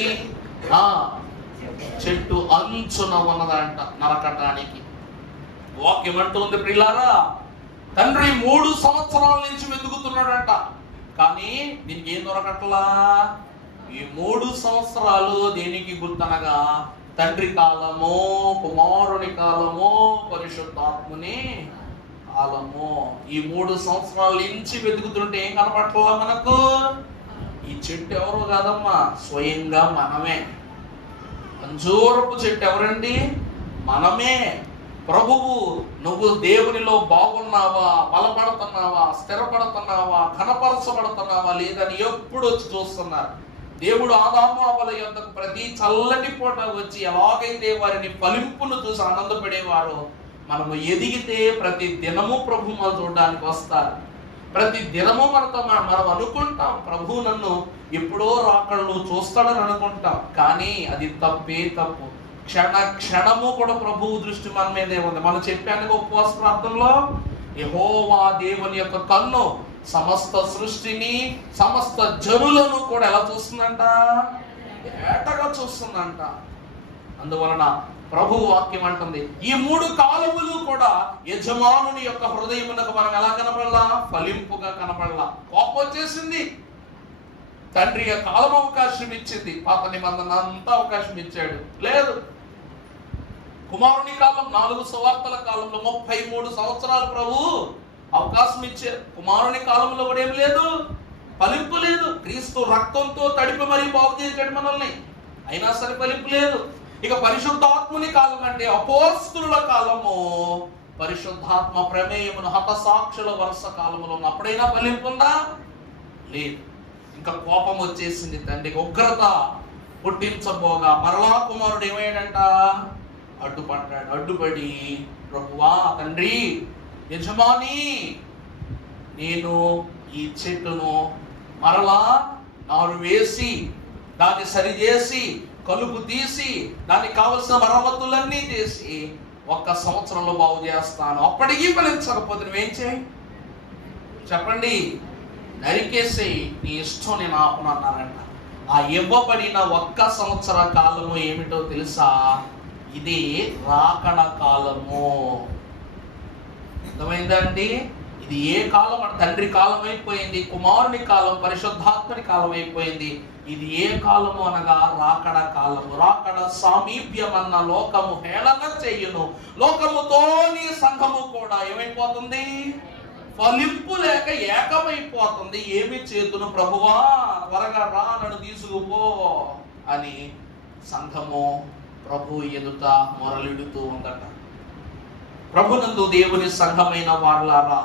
చెట్టు అంచున ఉన్నదంట నరకటానికి. వాక్యమంటుంది ప్రియులారా, తండ్రి 3 సంవత్సరాల నుంచి వెతుకుతున్నాడంట, కానీ దీనికి ఏం దొరకట్లా. ఈ 3 సంవత్సరాలు దేనికి గుర్తనగా తండ్రి కాలము, కుమారుని కాలము, పరిశుద్ధాత్ముని కాలము. ఈ 3 సంవత్సరాల నుంచి వెతుకుతుంటే ఏం కనపట్లా మనకు? ఈ చెట్టు ఎవరు కాదమ్మా, స్వయంగా మనమే. అంజూరపు చెట్టు ఎవరండి? మనమే. ప్రభువు నువ్వు దేవునిలో బాగున్నావా, బలపడుతున్నావా, స్థిరపడుతున్నావా, ఘనపరచబడుతున్నావా లేదని ఎప్పుడు వచ్చి చూస్తున్నారు. దేవుడు ఆదాము అవ్వల యొద్దకు ప్రతి చల్లటి పూట వచ్చి ఎలాగైతే వారిని ఫలింపును చూసి ఆనందపడేవారో, మనము ఎదిగితే ప్రతి దినము ప్రభు మనం చూడడానికి వస్తారు. ప్రతి దినము మనం అనుకుంటాం ప్రభు నన్ను ఎప్పుడో రాకళ్ళు చూస్తాడని అనుకుంటాం. కానీ అది తప్పే తప్పు. క్షణము కూడా ప్రభువు దృష్టి మన మీదే ఉంది. మనం చెప్పాను ఉపవాస ప్రార్థనలో, యెహోవా దేవుని యొక్క కన్ను సమస్త సృష్టిని, సమస్త జనులను కూడా ఎలా చూస్తుందంట? ఏటగా చూస్తుందంట. అందువలన ప్రభు వాక్యం అంటుంది, ఈ 3 కాలములు కూడా యజమానుని యొక్క హృదయమునకు మనం ఎలా కనపడలా? ఫలింపుగా కనపడలా. కోపం వచ్చేసింది. తండ్రి కాలం అవకాశం ఇచ్చింది, పాత నిబంధన అంతా అవకాశం ఇచ్చాడు, లేదు. కుమారుని కాలం 4 సువార్తల కాలంలో 33 సంవత్సరాలు ప్రభు అవకాశం ఇచ్చారు. కుమారుని కాలంలో కూడా ఏం లేదు, ఫలింపు లేదు. క్రీస్తు రక్తంతో తడిపి మరీ బాగు చేశాడు మనల్ని, అయినా సరే ఫలింపు లేదు. ఇక పరిశుద్ధాత్ముని కాలం అంటే అపోస్తలుల కాలము, పరిశుద్ధాత్మ ప్రమేయమును హతసాక్షుల వరుస కాలంలో అప్పుడైనా ఫలింపు ఉందా? లేదు. ఇంకా కోపం వచ్చేసింది తండ్రికి, ఉగ్రత పుట్టించబోగా మరలా కుమారుడు ఏమయ్యాడంట? అడ్డుపడ్డాడు. అడ్డుపడి, ప్రభువా, తండ్రి, యజమాని, నేను ఈ చెట్టును మరలా నారు వేసి దాన్ని సరిచేసి కలుపు తీసి దానికి కావలసిన మరమ్మతులన్నీ చేసి 1 సంవత్సరంలో బాగు చేస్తాను, అప్పటికీ ఫలించకపోతే నువ్వేం చేయి చెప్పండి? నరికేసేయి, నీ ఇష్టం, నేను ఆపను అన్నారంట. ఆ ఇవ్వబడిన 1 సంవత్సర కాలము ఏమిటో తెలుసా? ఇది రాకడ కాలము. అర్థమైందండి? ఇది ఏ కాలం? మన తండ్రి కాలం అయిపోయింది, కుమారుని కాలం, పరిశుద్ధాత్మని కాలం అయిపోయింది. ఇది ఏ కాలము అనగా రాకడ కాలము. రాకడ సామీప్యం అన్న లోకము హేళన చెయ్యును. లోకముతో నీ సంఘము కూడా ఏమైపోతుంది? ఫలింపు లేక ఏకమైపోతుంది. ఏమి చేతును ప్రభువా, త్వరగా రా, నన్ను తీసుకుపో అని సంఘము ప్రభు ఎదుట మొరలిడుతూ ఉందట. ప్రభునందు దేవుని సంఘమైన వాళ్ళారా,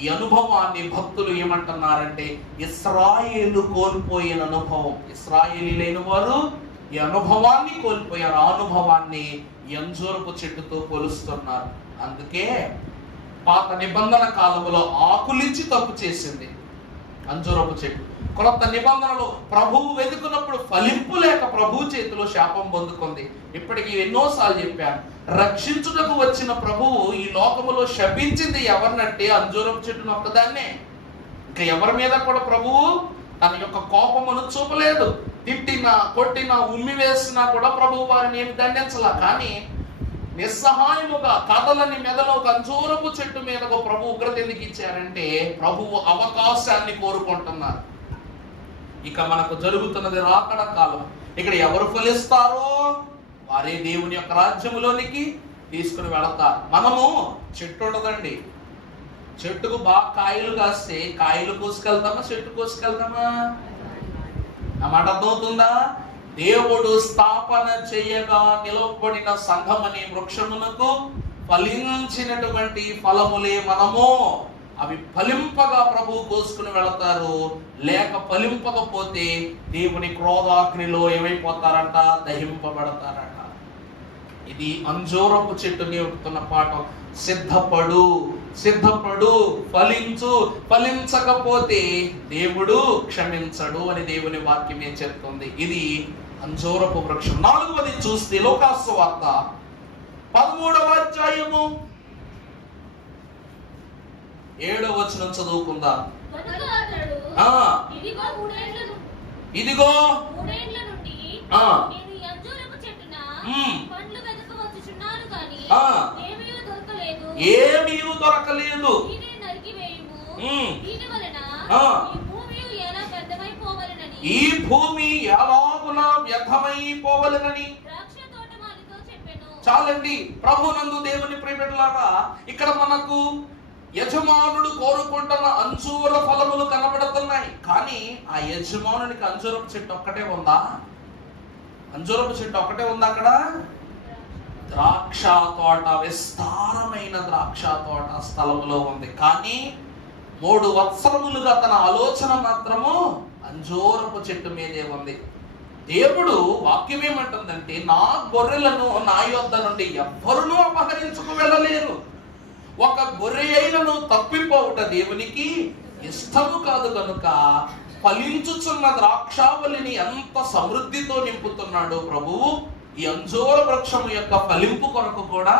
ఈ అనుభవాన్ని భక్తులు ఏమంటున్నారంటే ఇశ్రాయేలు కోల్పోయిన అనుభవం. ఇశ్రాయేలీ లేని వారు ఈ అనుభవాన్ని కోల్పోయారు. ఆ అనుభవాన్ని అంజూరపు చెట్టుతో పోలుస్తున్నారు. అందుకే పాత నిబంధన కాలంలో ఆకులించి తప్పు చేసింది అంజూరపు చెట్టు. కొత్త నిబంధనలో ప్రభువు వెతుకున్నప్పుడు ఫలింపు లేక ప్రభు చేతిలో శాపం పొందుకుంది. ఇప్పటికి ఎన్నోసార్లు చెప్పాను, రక్షించుటకు వచ్చిన ప్రభువు ఈ లోకములో శపించింది ఎవరినంటే అంజూరపు చెట్టును ఒక్కదాన్నే. ఇంకా ఎవరి మీద కూడా ప్రభువు తన యొక్క కోపమును చూపలేదు. తిట్టినా, కొట్టినా, ఉమ్మి వేసినా కూడా ప్రభువు వారిని ఏమి దండించలా. కానీ నిస్సహాయముగా కథలని మెదలో అంజూరపు చెట్టు మీదకు ప్రభు ఉగ్రత ఎందుకు ఇచ్చారంటే ప్రభువు అవకాశాన్ని కోరుకుంటున్నారు. ఇక మనకు జరుగుతున్నది రాకడ కాలం. ఇక్కడ ఎవరు ఫలిస్తారో వారే దేవుని యొక్క రాజ్యములోనికి తీసుకుని వెళతారు. మనము చెట్టు ఉండదండి, చెట్టుకు బాగా కాయలు కాస్తే కాయలు కోసుకెళ్తామా, చెట్టు కోసుకెళ్తామా? నా మాట అర్థమవుతుందా? దేవుడు స్థాపన చేయగా నిలవబడిన సంఘం అనే వృక్షమునకు ఫలించినటువంటి ఫలములే మనము. అవి ఫలింపగా ప్రభు కోసుకుని వెళతారు. లేక ఫలింపకపోతే దేవుని క్రోధాగ్నిలో ఏమైపోతారంట? దహింపబడతారట. ఇది అంజూరపు చెట్టు నేర్పుతున్న పాఠం. సిద్ధపడు, సిద్ధపడు, ఫలించు. ఫలించకపోతే దేవుడు క్షమించడు అని దేవుని వాక్యమే చెప్తుంది. ఇది అంజూరపు వృక్షం. 4వది చూస్తే లోకాసు వార్త 13వ అధ్యాయము 7వ వచనం చదువుకుందాం. ఇదిగో ఏమీ దొరకలేదు. ఈ భూమి ఎలాగున వ్యర్థమైపోవలెనని. చాలండి. ప్రభునందు దేవుని ప్రియబిడ్డలారా, ఇక్కడ మనకు యజమానుడు కోరుకుంటున్న అంజూర ఫలములు కనబడుతున్నాయి, కానీ ఆ యజమానునికి అంజూరపు చెట్టు ఒక్కటే ఉందా? అంజూరపు చెట్టు ఒక్కటే ఉందా అక్కడ? ద్రాక్ష తోట, విస్తారమైన ద్రాక్ష తోట స్థలంలో ఉంది, కానీ 3 సంవత్సరములుగా తన ఆలోచన మాత్రము అంజూరపు చెట్టు మీదే ఉంది. దేవుడు వాక్యం ఏమంటుందంటే, నా గొర్రెలను నా యొద్ద నుండి ఎవ్వరునూ అపహరించుకు వెళ్ళలేరు. ఒక గొర్రె అయినను తప్పిపోవుట దేవునికి ఇష్టము కాదు కనుక ఫలించుచున్న ద్రాక్షావళిని ఎంత సమృద్ధితో నింపుతున్నాడు ప్రభువు, ఈ అంజూర వృక్షము యొక్క ఫలింపు కొరకు కూడా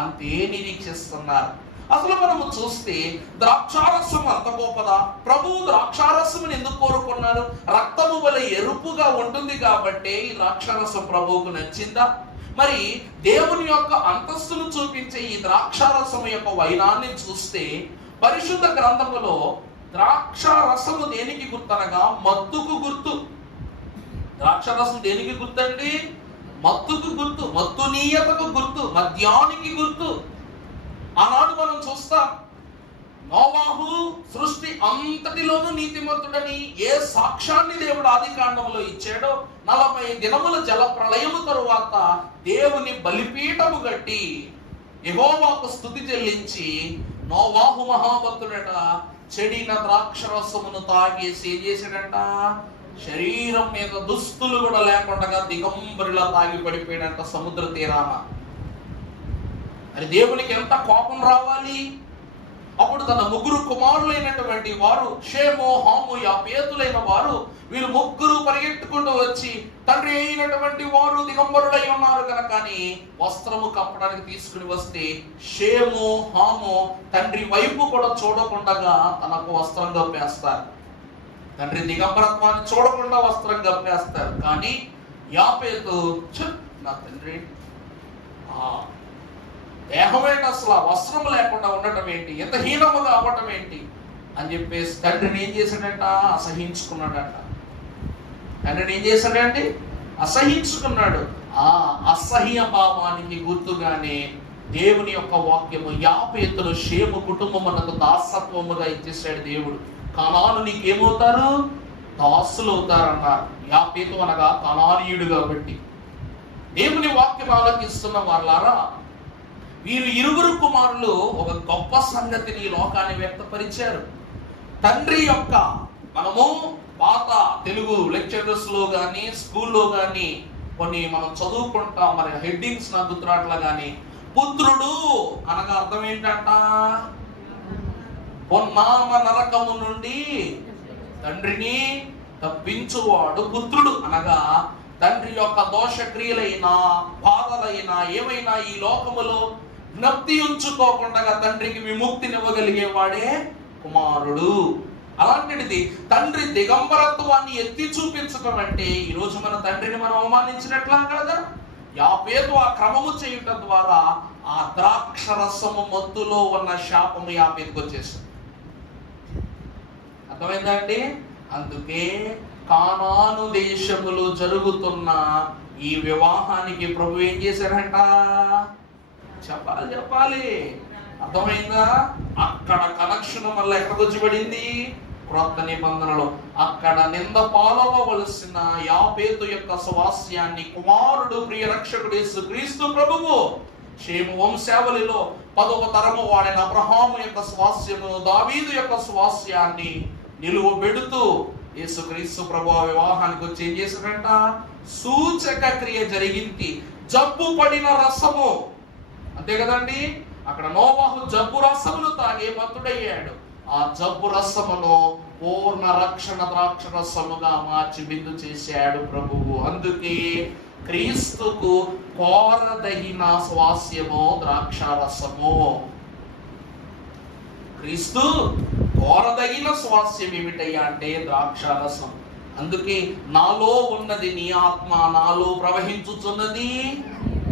అంతే నిరీక్షిస్తున్నారు. అసలు మనము చూస్తే ద్రాక్షారసం అంత గొప్పదా? ప్రభువు ద్రాక్షారసముని ఎందుకు కోరుకున్నారు? రక్తము వలె ఎరుపుగా ఉంటుంది కాబట్టి ఈ ద్రాక్షారసం ప్రభువుకు నచ్చిందా? మరి దేవుని యొక్క అంతస్తును చూపించే ఈ ద్రాక్షారసం యొక్క వైనాన్ని చూస్తే పరిశుద్ధ గ్రంథములో ద్రాక్షారసము దేనికి గుర్తనగా మత్తుకు గుర్తు. ద్రాక్షారసం దేనికి గుర్తండి? మత్తుకు గుర్తు, మత్తునీయతకు గుర్తు, మద్యానికి గుర్తు. ఆనాడు మనం చూస్తాం, నోవాహు సృష్టి అంతటిలోనూ నీతిమంతుడని ఏ సాక్ష్యాన్ని దేవుడు ఆది కాండంలో ఇచ్చాడో, 40 దినముల జల ప్రళయము తరువాత దేవుని బలిపీఠము కట్టి యెహోవాకు స్తుతి చెల్లించి నోవాహు మహాభక్తుడట చెడిన ద్రాక్షరసమును తాగేసి ఏం చేశాడంట? శరీరం మీద దుస్తులు కూడా లేకుండా దిగంబరిలా తాగి పడిపోయాడంట సముద్ర తీరాన. మరి దేవునికి ఎంత కోపం రావాలి? అప్పుడు తన 3 కుమారులైనటువంటి వారు షేము, హాము, యాపేతులైన వారు, వీరు 3 పరిగెత్తుకుంటూ వచ్చి తండ్రి అయినటువంటి వారు దిగంబరులై ఉన్నారు కనుక అని వస్త్రము కప్పడానికి తీసుకుని వస్తే షేము, హాము తండ్రి వైపు కూడా చూడకుండా తనకు వస్త్రం కప్పేస్తారు. తండ్రి దిగంబరత్వాన్ని చూడకుండా వస్త్రం కప్పేస్తారు. కానీ యాపేతు, నా తండ్రి దేహమేంటి, అసలు వస్త్రం లేకుండా ఉండటం ఏంటి, ఎంత హీనముగా అవ్వటం ఏంటి అని చెప్పేసి తండ్రిని ఏం చేశాడంట? అసహించుకున్నాడంట. తండ్రిని ఏం చేశాడంటే అసహించుకున్నాడు. ఆ అసహ్య భావానికి గుర్తుగానే దేవుని యొక్క వాక్యము యాపేతును షేము కుటుంబమునకు దాసత్వముగా ఇచ్చేసాడు దేవుడు. కనాను నీకేమవుతారు? దాసులు అవుతారన్నారు. యాపేతు అనగా కనానీయుడు కాబట్టి. దేవుని వాక్యం ఆలోకిస్తున్న వాళ్ళారా, వీరు 2 కుమారులు ఒక గొప్ప సంగతిని ఈ లోకాన్ని వ్యక్తపరిచారు. తండ్రి యొక్క, మనము పాత తెలుగు లెక్చరర్స్ లో గాని స్కూల్లో గాని కొన్ని మనం చదువుకుంటాం, మరి హెడ్డింగ్స్ నాకు గుర్తురాట్లా గాని, పుత్రుడు అనగా అర్థం ఏంటంట? పొన్నామ నరకము నుండి తండ్రిని తప్పించువాడు పుత్రుడు. అనగా తండ్రి యొక్క దోషక్రియలైనా బాధలైనా ఏమైనా ఈ లోకములో జ్ఞప్తి ఉంచుకోకుండా తండ్రికి విముక్తినివ్వగలిగే వాడే కుమారుడు. అలాంటిది తండ్రి దిగంబరత్వాన్ని ఎత్తి చూపించడం అంటే ఈరోజు మన తండ్రిని మనం అవమానించినట్లా కదా. యాపేతు ఆ క్రమము చేయుట ద్వారా ఆ ద్రాక్షరసము మత్తులో ఉన్న శాపము యాపేతుకు వచ్చేసింది. అర్థమైందా అండి? అందుకే కానాను దేశములో జరుగుతున్న ఈ వివాహానికి ప్రభు ఏం చేశారంట? చెప్పాలి. అర్థమైందా? అక్కడ కనెక్షన్ వల్ల ఎక్కడికి వచ్చి పడింది? క్రొత్త నిబంధనలో. అక్కడ నింద పాలవలసిన యాపేతు యొక్క స్వాస్యాన్ని కుమారుడు ప్రియ రక్షకుడు యేసుక్రీస్తు ప్రభువు షేము వంశావళిలో 10వ తరము వాడిన అబ్రహాము యొక్క స్వాస్యము, దావీదు యొక్క స్వాస్యాన్ని నిలువ పెడుతూ యేసుక్రీస్తు ప్రభువు వివాహానికి వచ్చి ఏం చేశాడంట? సూచక క్రియ జరిగింది. జబ్బు పడిన రసము, అంతే కదండి. అక్కడ నోవాహు జబ్బు రసమును తాగే మత్తుడయ్యాడు. ఆ జబ్బు రసమును పూర్ణ రక్షణ ద్రాక్ష రసముగా మార్చి బిందు చేశాడు ప్రభువు. అందుకే క్రీస్తుకు కోరదగిన స్వాస్యము ద్రాక్షారసము. క్రీస్తు కోరదగిన స్వాస్యం ఏమిటయ్యా అంటే ద్రాక్షారసం. అందుకే నాలో ఉన్నది నీ ఆత్మ, నాలో ప్రవహించుచున్నది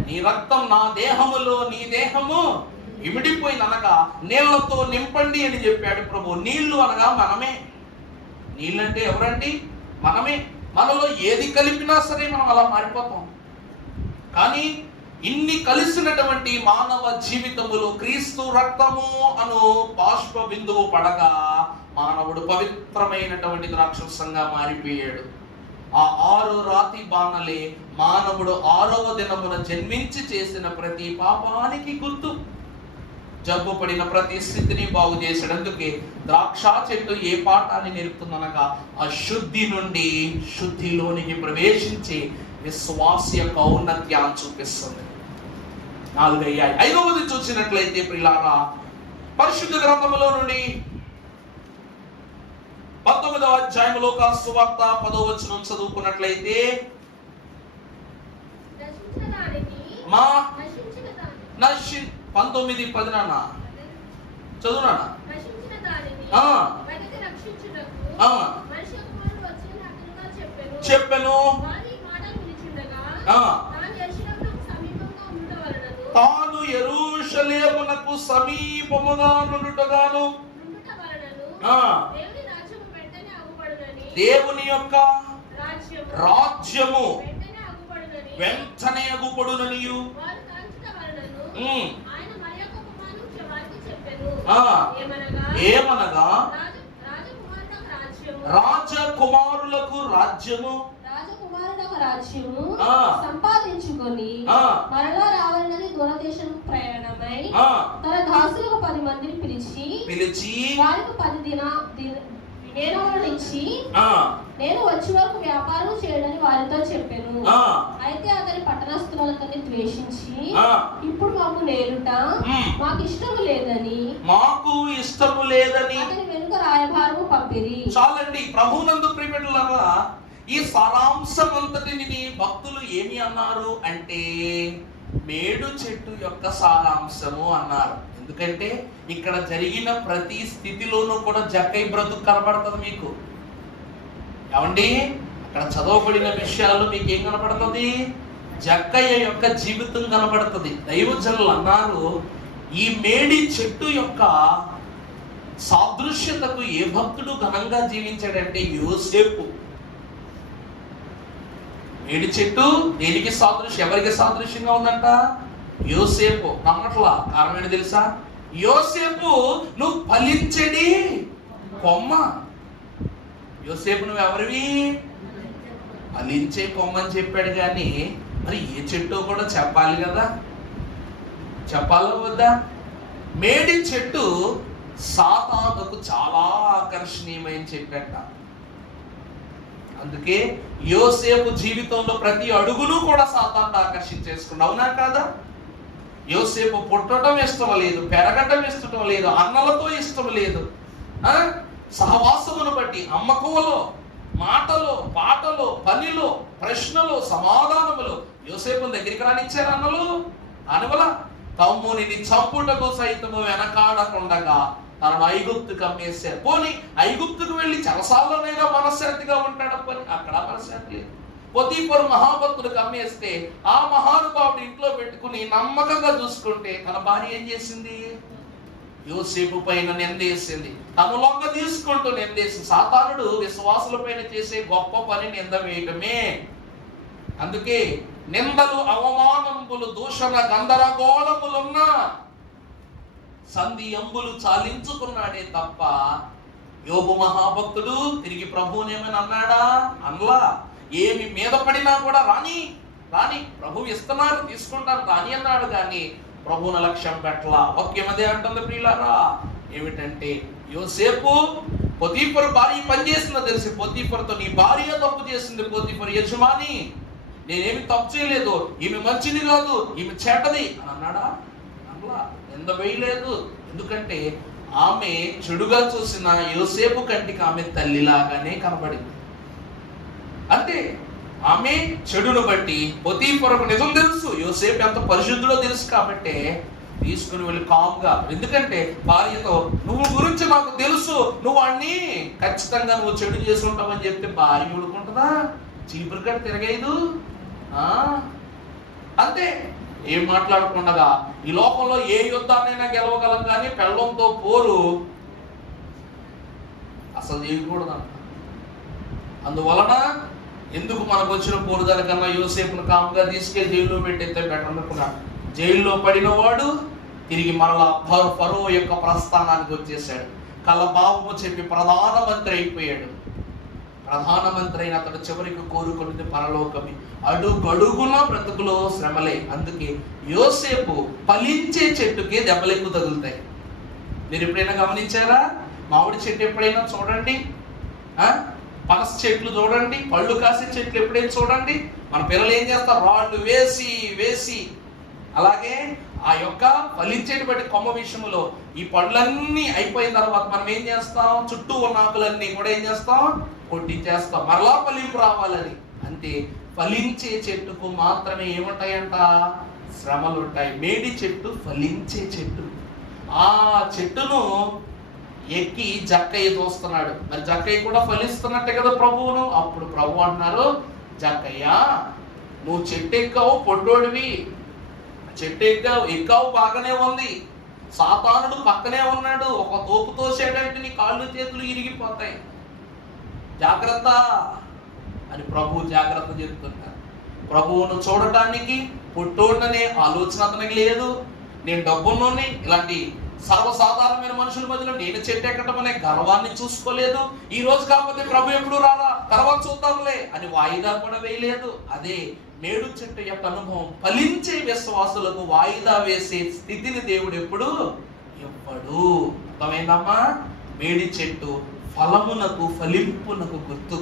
నీ రక్తం, నా దేహములో నీ దేహము ఇమిడిపోయింది అనగా నీళ్లతో నింపండి అని చెప్పాడు ప్రభు. నీళ్లు అనగా మనమే. నీళ్ళంటే ఎవరండి? మనమే. మనలో ఏది కలిపినా సరే మనం అలా మారిపోతాం. కానీ ఇన్ని కలిసినటువంటి మానవ జీవితములో క్రీస్తు రక్తము అను బాష్ప బిందువు పడగా మానవుడు పవిత్రమైనటువంటి రాక్షసంగా మారిపోయాడు. ఆ 6 రాతి బాణలే మానవుడు 6వ దినమున జన్మించి చేసిన ప్రతి పాపానికి గుర్తు. జబ్బు పడిన ప్రతి స్థితిని బాగు చేశాడు. అందుకే ద్రాక్ష చెట్టు ఏ పాఠాన్ని నేర్పుతుందనగా అశుద్ధి నుండి శుద్ధిలోనికి ప్రవేశించి విశ్వాస యొక్క ఔన్నత్యాన్ని చూపిస్తుంది. 4 అయ్యాయి. 5వది చూసినట్లయితే ప్రియులారా, పరిశుద్ధ గ్రంథములో నుండి 19వ అధ్యాయం లూకాసు సువార్త 10వ వచనం చదువుకున్నట్లయితే, 19:10 నాన్న చదువునా? చెప్పెను, తాను యెరూషలేమునకు సమీపముగా నుండుటగాను దేవుని యొక్క రాజ్యము వెంటనే అగుపడుననియు ఏమనగా రాజకుమారులకు రాజ్యము సంపాదించుకొని మరలా రావాలని దూరదేశం ప్రయాణమై తన దాసులకు 10 మందిని పిలిచి వారికి 10 దినాలను ఇచ్చి నేను వచ్చే వరకు వ్యాపారం చేయడానికి వారితో చెప్పాను. అయితే అతని పట్టణస్థులతోని ద్వేషించి ఇప్పుడు మాకు నేరుట మాకు ఇష్టము లేదని అతని వెనుక రాయబారము పంపిరి. చాలండి. ప్రభువునందు ప్రియమిత్రులారా, ఈ సారాంశం అంతటిని భక్తులు ఏమి అన్నారు అంటే మేడు చెట్టు యొక్క సారాంశము అన్నారు. ఎందుకంటే ఇక్కడ జరిగిన ప్రతి స్థితిలోనూ కూడా జక్కయ్య బ్రతుకు కనబడుతుంది మీకు. ఏమండి, అక్కడ చదవబడిన విషయాలు మీకు ఏం కనబడుతుంది? జక్కయ్య యొక్క జీవితం కనబడుతుంది. దైవజనులు అన్నారు, ఈ మేడి చెట్టు యొక్క సాదృశ్యతకు ఏ భక్తుడు ఘనంగా జీవించాడంటే యోసేపు. మేడి చెట్టు దేనికి సాదృశ్యం? ఎవరికి సాదృశ్యంగా ఉందంట? యోసేపు. నమ్మట్లా? కారణం ఏంటి తెలుసా? యోసేపు నువ్వు ఫలించడి కొమ్మ. యోసేపు నువ్వు ఎవరివి? ఫలించే కొమ్మ అని చెప్పాడు. కానీ మరి ఏ చెట్టు కూడా చెప్పాలి కదా, చెప్పాలో వద్దా? మేడి చెట్టు సాతానుకు చాలా ఆకర్షణీయమైన చెప్పాట. అందుకే యోసేపు జీవితంలో ప్రతి అడుగును కూడా సాతాను ఆకర్షించేసుకున్నాడు. అవునా కాదా? యోసేపు పుట్టడం ఇష్టం లేదు, పెరగటం ఇష్టం లేదు, అన్నలతో ఇష్టం లేదు. సహవాసమును బట్టి అమ్మకంలో, మాటలో, పాటలో, పనిలో, ప్రశ్నలో, సమాధానములో యోసేపు దగ్గరికి రానిచ్చారు అన్నలు అనవల. తమ్మునిని చంపుటకు సైతము వెనకాడకుండగా తనను ఐగుప్తుకు అమ్మేశారు. పోనీ ఐగుప్తుకు వెళ్ళి చెరసాలలోనైనా మనశ్శాంతిగా ఉంటాడప్పని, అక్కడ మనశ్శాంతి లేదు. పొతీఫరు మహాభక్తుడికి అమ్మేస్తే ఆ మహానుభావుడు ఇంట్లో పెట్టుకుని నమ్మకంగా చూసుకుంటే తన భార్య ఏం చేసింది? యోసేపు పైన నిందేసింది. తను లొంగ తీసుకుంటూ నిందేసి. సాతానుడు విశ్వాసుల పైన చేసే గొప్ప పని నింద వేయటమే. అందుకే నిందలు, అవమానములు, దూషణ, గందరగోళములున్న సంధి అంబులు చాలించుకున్నాడే తప్ప యోబు మహాభక్తుడు తిరిగి ప్రభువునేమని అన్నాడా? అనలా. ఏమి మీద పడినా కూడా రాని రాని ప్రభు ఇస్తున్నారు, తీసుకుంటారు రాని అన్నాడు. కానీ ప్రభువున లక్ష్యం పెట్టలా. వాక్యం అదే అంటుంది ప్రియులారా. ఏమిటంటే యోసేపు పొతీఫరు భార్య పనిచేసిందో తెలిసి పొతీఫరుతో, నీ భార్య తప్పు చేసింది పొతీఫరు యజమాని, నేనేమి తప్పు చేయలేదు, ఈమె మంచిది కాదు, ఈమె చెడ్డది అని అన్నాడా? అలా ఎంత వేయలేదు. ఎందుకంటే ఆమె చెడుగా చూసిన యోసేపు కంటికి ఆమె తల్లిలాగానే కనబడింది. అంటే ఆమె చెడును బట్టి పొతీఫరుకు నిజం తెలుసు, యోసేపు ఎంత పరిశుద్ధుడో తెలుసు. కాబట్టి తీసుకుని వెళ్ళి కామ్గా, ఎందుకంటే భార్యతో నువ్వు గురించి నాకు తెలుసు, నువ్వు వాడిని ఖచ్చితంగా నువ్వు చెడు చేసి ఉంటావని చెప్తే భార్య ఊడుకుంటుందా? చీపురు కట్టి తిరగేదు. అంతే. ఏం మాట్లాడకుండా ఈ లోకంలో ఏ యుద్ధాన్నైనా గెలవగలం, కానీ పెళ్ళంతో పోరు అసలు చేయకూడదంట. అందువలన ఎందుకు మనకు వచ్చిన పోరుదల కన్నా యోసేపును కాముగా తీసుకెళ్లి జైల్లో పెట్టేస్తే బెటర్ అనుకున్నా. జైల్లో పడిన వాడు తిరిగి మరలా ఫరో యొక్క ప్రస్థానానికి వచ్చేసాడు. కలభావము చెప్పి ప్రధానమంత్రి అయిపోయాడు. ప్రధానమంత్రి అయిన అతడు చివరికి కోరుకున్నది పరలోకమే. అడుగడుగున బ్రతుకులో శ్రమలే. అందుకే యోసేపు ఫలించే చెట్టుకే దెబ్బలెక్కు తగులుతాయి. మీరు ఎప్పుడైనా గమనించారా? మామిడి చెట్టు ఎప్పుడైనా చూడండి, పనస చెట్లు చూడండి, పళ్ళు కాసే చెట్లు ఎప్పుడైనా చూడండి. మన పిల్లలు ఏం చేస్తారు? రాళ్ళు వేసి వేసి, అలాగే ఆ యొక్క ఫలించేటి బట్టి కొమ్మ విషయంలో ఈ పళ్ళన్నీ అయిపోయిన తర్వాత మనం ఏం చేస్తాం? చుట్టూ ఉన్న ఆకులన్నీ కూడా ఏం చేస్తాం? కొట్టించేస్తాం, మరలా ఫలింపు రావాలని. అంతే, ఫలించే చెట్టుకు మాత్రమే ఏముంటాయంట? శ్రమలు ఉంటాయి. మేడి చెట్టు ఫలించే చెట్టు. ఆ చెట్టును ఎక్కి జక్కయ్య చూస్తున్నాడు. మరి జక్కయ్య కూడా ఫలిస్తున్నట్టే కదా ప్రభువును. అప్పుడు ప్రభు అంటున్నారు, జక్కయ్య నువ్వు చెట్టు ఎక్కావు, పొట్టోడివి, చెట్టు ఎక్కావు బాగానే ఉంది. సాతానుడు పక్కనే ఉన్నాడు, ఒక తోపు తోసేటట్టు నీ కాళ్ళు చేతులు ఇరిగిపోతాయి, జాగ్రత్త అని ప్రభు జాగ్రత్త చెప్తున్నారు. ప్రభువును చూడటానికి పొట్టోడనే ఆలోచన అతనికి లేదు. నేను డబ్బులోని ఇలాంటి సర్వసాధారణమైన మనుషుల మధ్యలో నేను చెట్టు ఎక్కడం అనే గర్వాన్ని చూసుకోలేదు. ఈ రోజు కాకపోతే ప్రభు ఎప్పుడు రారా, తర్వాత చూద్దాంలే అని వాయిదా కూడా వేయలేదు. అదే మేడు చెట్టు యొక్క అనుభవం. ఫలించే విశ్వాసులకు వాయిదా వేసే స్థితిని దేవుడు ఎప్పుడు ఇవ్వడు. అర్థమైందమ్మా? మేడి చెట్టు ఫలమునకు ఫలింపునకు గుర్తు.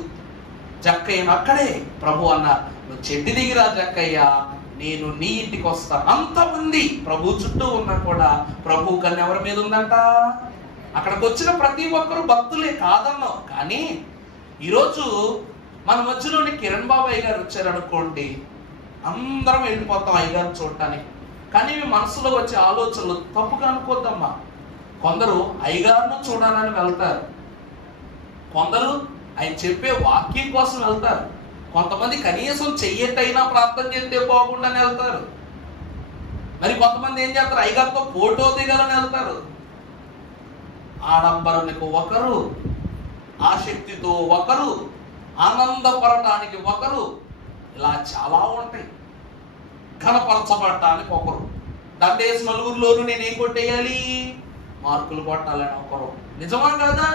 జక్కయ్యను అక్కడే ప్రభు అన్నారు, నువ్వు చెట్టు దిగిరా జక్కయ్య, నేను నీ ఇంటికి వస్తా. అంతమంది ప్రభు చుట్టూ ఉన్నా కూడా ప్రభు కన్ను ఎవరి మీద ఉందంట? అక్కడికి వచ్చిన ప్రతి ఒక్కరు భక్తులే కాదన్నావు. కానీ ఈరోజు మన మధ్యలోని కిరణ్ బాబాయ్ గారు వచ్చారనుకోండి, అందరం వెళ్ళిపోతాం అయ్యగారిని చూడటానికి. కానీ మీ మనసులో వచ్చే ఆలోచనలు తప్పుగా అనుకోద్దమ్మా. కొందరు అయ్యగారిని చూడాలని వెళ్తారు, కొందరు ఆయన చెప్పే వాక్యం కోసం వెళ్తారు, కొంతమంది కనీసం చెయ్యటైనా ప్రార్థన చేస్తే బాగుండని వెళ్తారు, మరి కొంతమంది ఏం చేస్తారు? అయ్యగారితో ఫోటో దిగాలని వెళ్తారు. ఆడంబరానికి ఒకరు, ఆసక్తితో ఒకరు, ఆనందపడటానికి ఒకరు, ఇలా చాలా ఉంటాయి. ఘనపరచబడటానికి ఒకరు, దండేసి నలుగురిలోనూ నేనేం కొట్టేయాలి? మార్కులు కొట్టాలని ఒకరు. నిజమా కదా?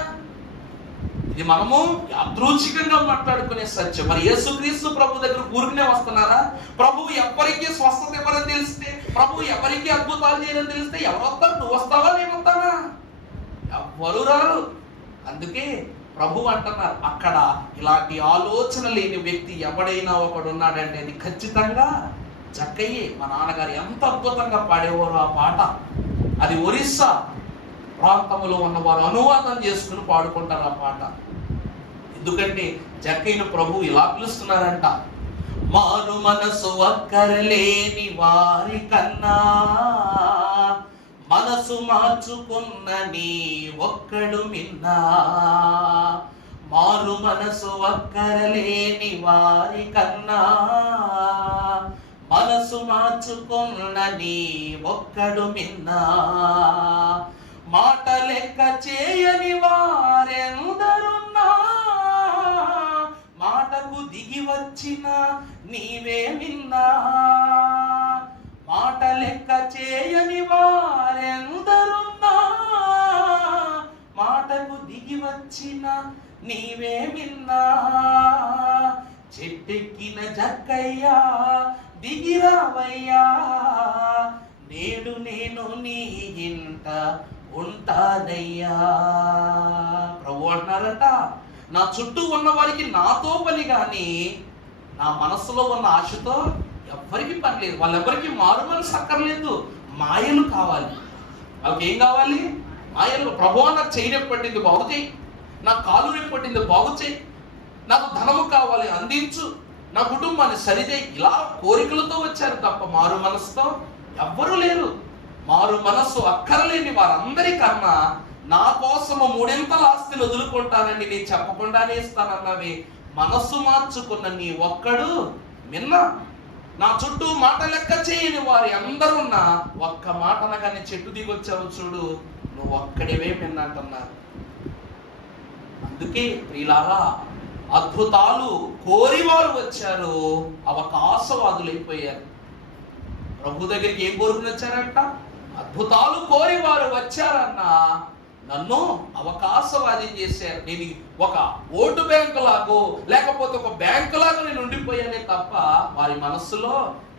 ఇది మనము యాదృచ్ఛికంగా మాట్లాడుకునే సత్యం. మరి యేసుక్రీస్తు ప్రభు దగ్గర ఊరికనే వస్తున్నారా? ప్రభు ఎవరికి స్వస్థత ఇవ్వరని తెలిస్తే, ప్రభు ఎవరికి అద్భుతాలు చేయాలని తెలిస్తే ఎవరు వస్తారు? నువ్వు వస్తావా, నేను వస్తానా? ఎవ్వరు రారు. అందుకే ప్రభు అంటున్నారు, అక్కడ ఇలాంటి ఆలోచన లేని వ్యక్తి ఎవడైనా ఒకడు ఉన్నాడంటే అది ఖచ్చితంగా జక్కయ్యే. మా నాన్నగారు ఎంత అద్భుతంగా పాడేవారు ఆ పాట. అది ఒరిస్సా ప్రాంతంలో ఉన్నవారు అనువాదం చేసుకుని పాడుకుంటారు ఆ పాట. ఎందుకంటే జక్కయ్యను ప్రభు ఇలా పిలుస్తున్నారంట, మారు మనసు అక్కరలేని వారి కన్నా మనసు మార్చుకున్న నీ ఒక్కడు మిన్నా. మారు మనసు అక్కరలేని వారి కన్నా మనసు మార్చుకున్న నీ ఒక్కడు మిన్నా. మాట లెక్క చేయని వారెందరున్నా మాటకు దిగి వచ్చిన నీవే మిన్నా. మాట లెక్క చేయని వారెందరున్నా మాటకు దిగి వచ్చిన నీవే మిన్నా. చెట్టెక్కిన జక్కయ్యా దిగిరావయ్యా, నేడు నేను నీ ఇంట ఉంటానయ్యా. ప్రభు అంటున్నారట, నా చుట్టూ ఉన్న వారికి నాతో పని కానీ నా మనసులో ఉన్న ఆశతో ఎవ్వరికి పని లేదు. వాళ్ళెవ్వరికి మారు మనసు అక్కర్లేదు, మాయలు కావాలి. వాళ్ళకి ఏం కావాలి? మాయలు. ప్రభు నాకు చెయ్యి నొప్పి పట్టింది బాగు చేయి, నాకు కాలు నొప్పి పట్టింది బాగు చేయి, నాకు ధనము కావాలి అందించు, నా కుటుంబాన్ని సరిచేయి. ఇలా కోరికలతో వచ్చారు తప్ప మారు మనసుతో ఎవ్వరూ లేరు. మారు మనస్సు అక్కరలేని వారందరికన్నా నా కోసము 3 ఆస్తిని వదులుకుంటానని నేను చెప్పకుండానే ఇస్తానన్నవి మనస్సు మార్చుకున్న నీ ఒక్కడు మిన్న. నా చుట్టూ మాట లెక్క చేయని వారి అందరున్నా ఒక్క మాట అనగానే చెట్టు దిగొచ్చావు చూడు, నువ్వు ఒక్కడివే మిన్న అంటున్నారు. అందుకే ప్రియులారా, అద్భుతాలు కోరి వారు వచ్చారు, అవకాశవాదులైపోయారు. ప్రభు దగ్గరికి ఏం కోరుకుని వచ్చారంట? అద్భుతాలు కోరి వారు వచ్చారన్న నన్ను అవకాశవాది చేశారు. నేను ఒక ఓటు బ్యాంకు లాగో లేకపోతే ఒక బ్యాంకు లాగా నేను ఉండిపోయానే తప్ప వారి మనస్సులో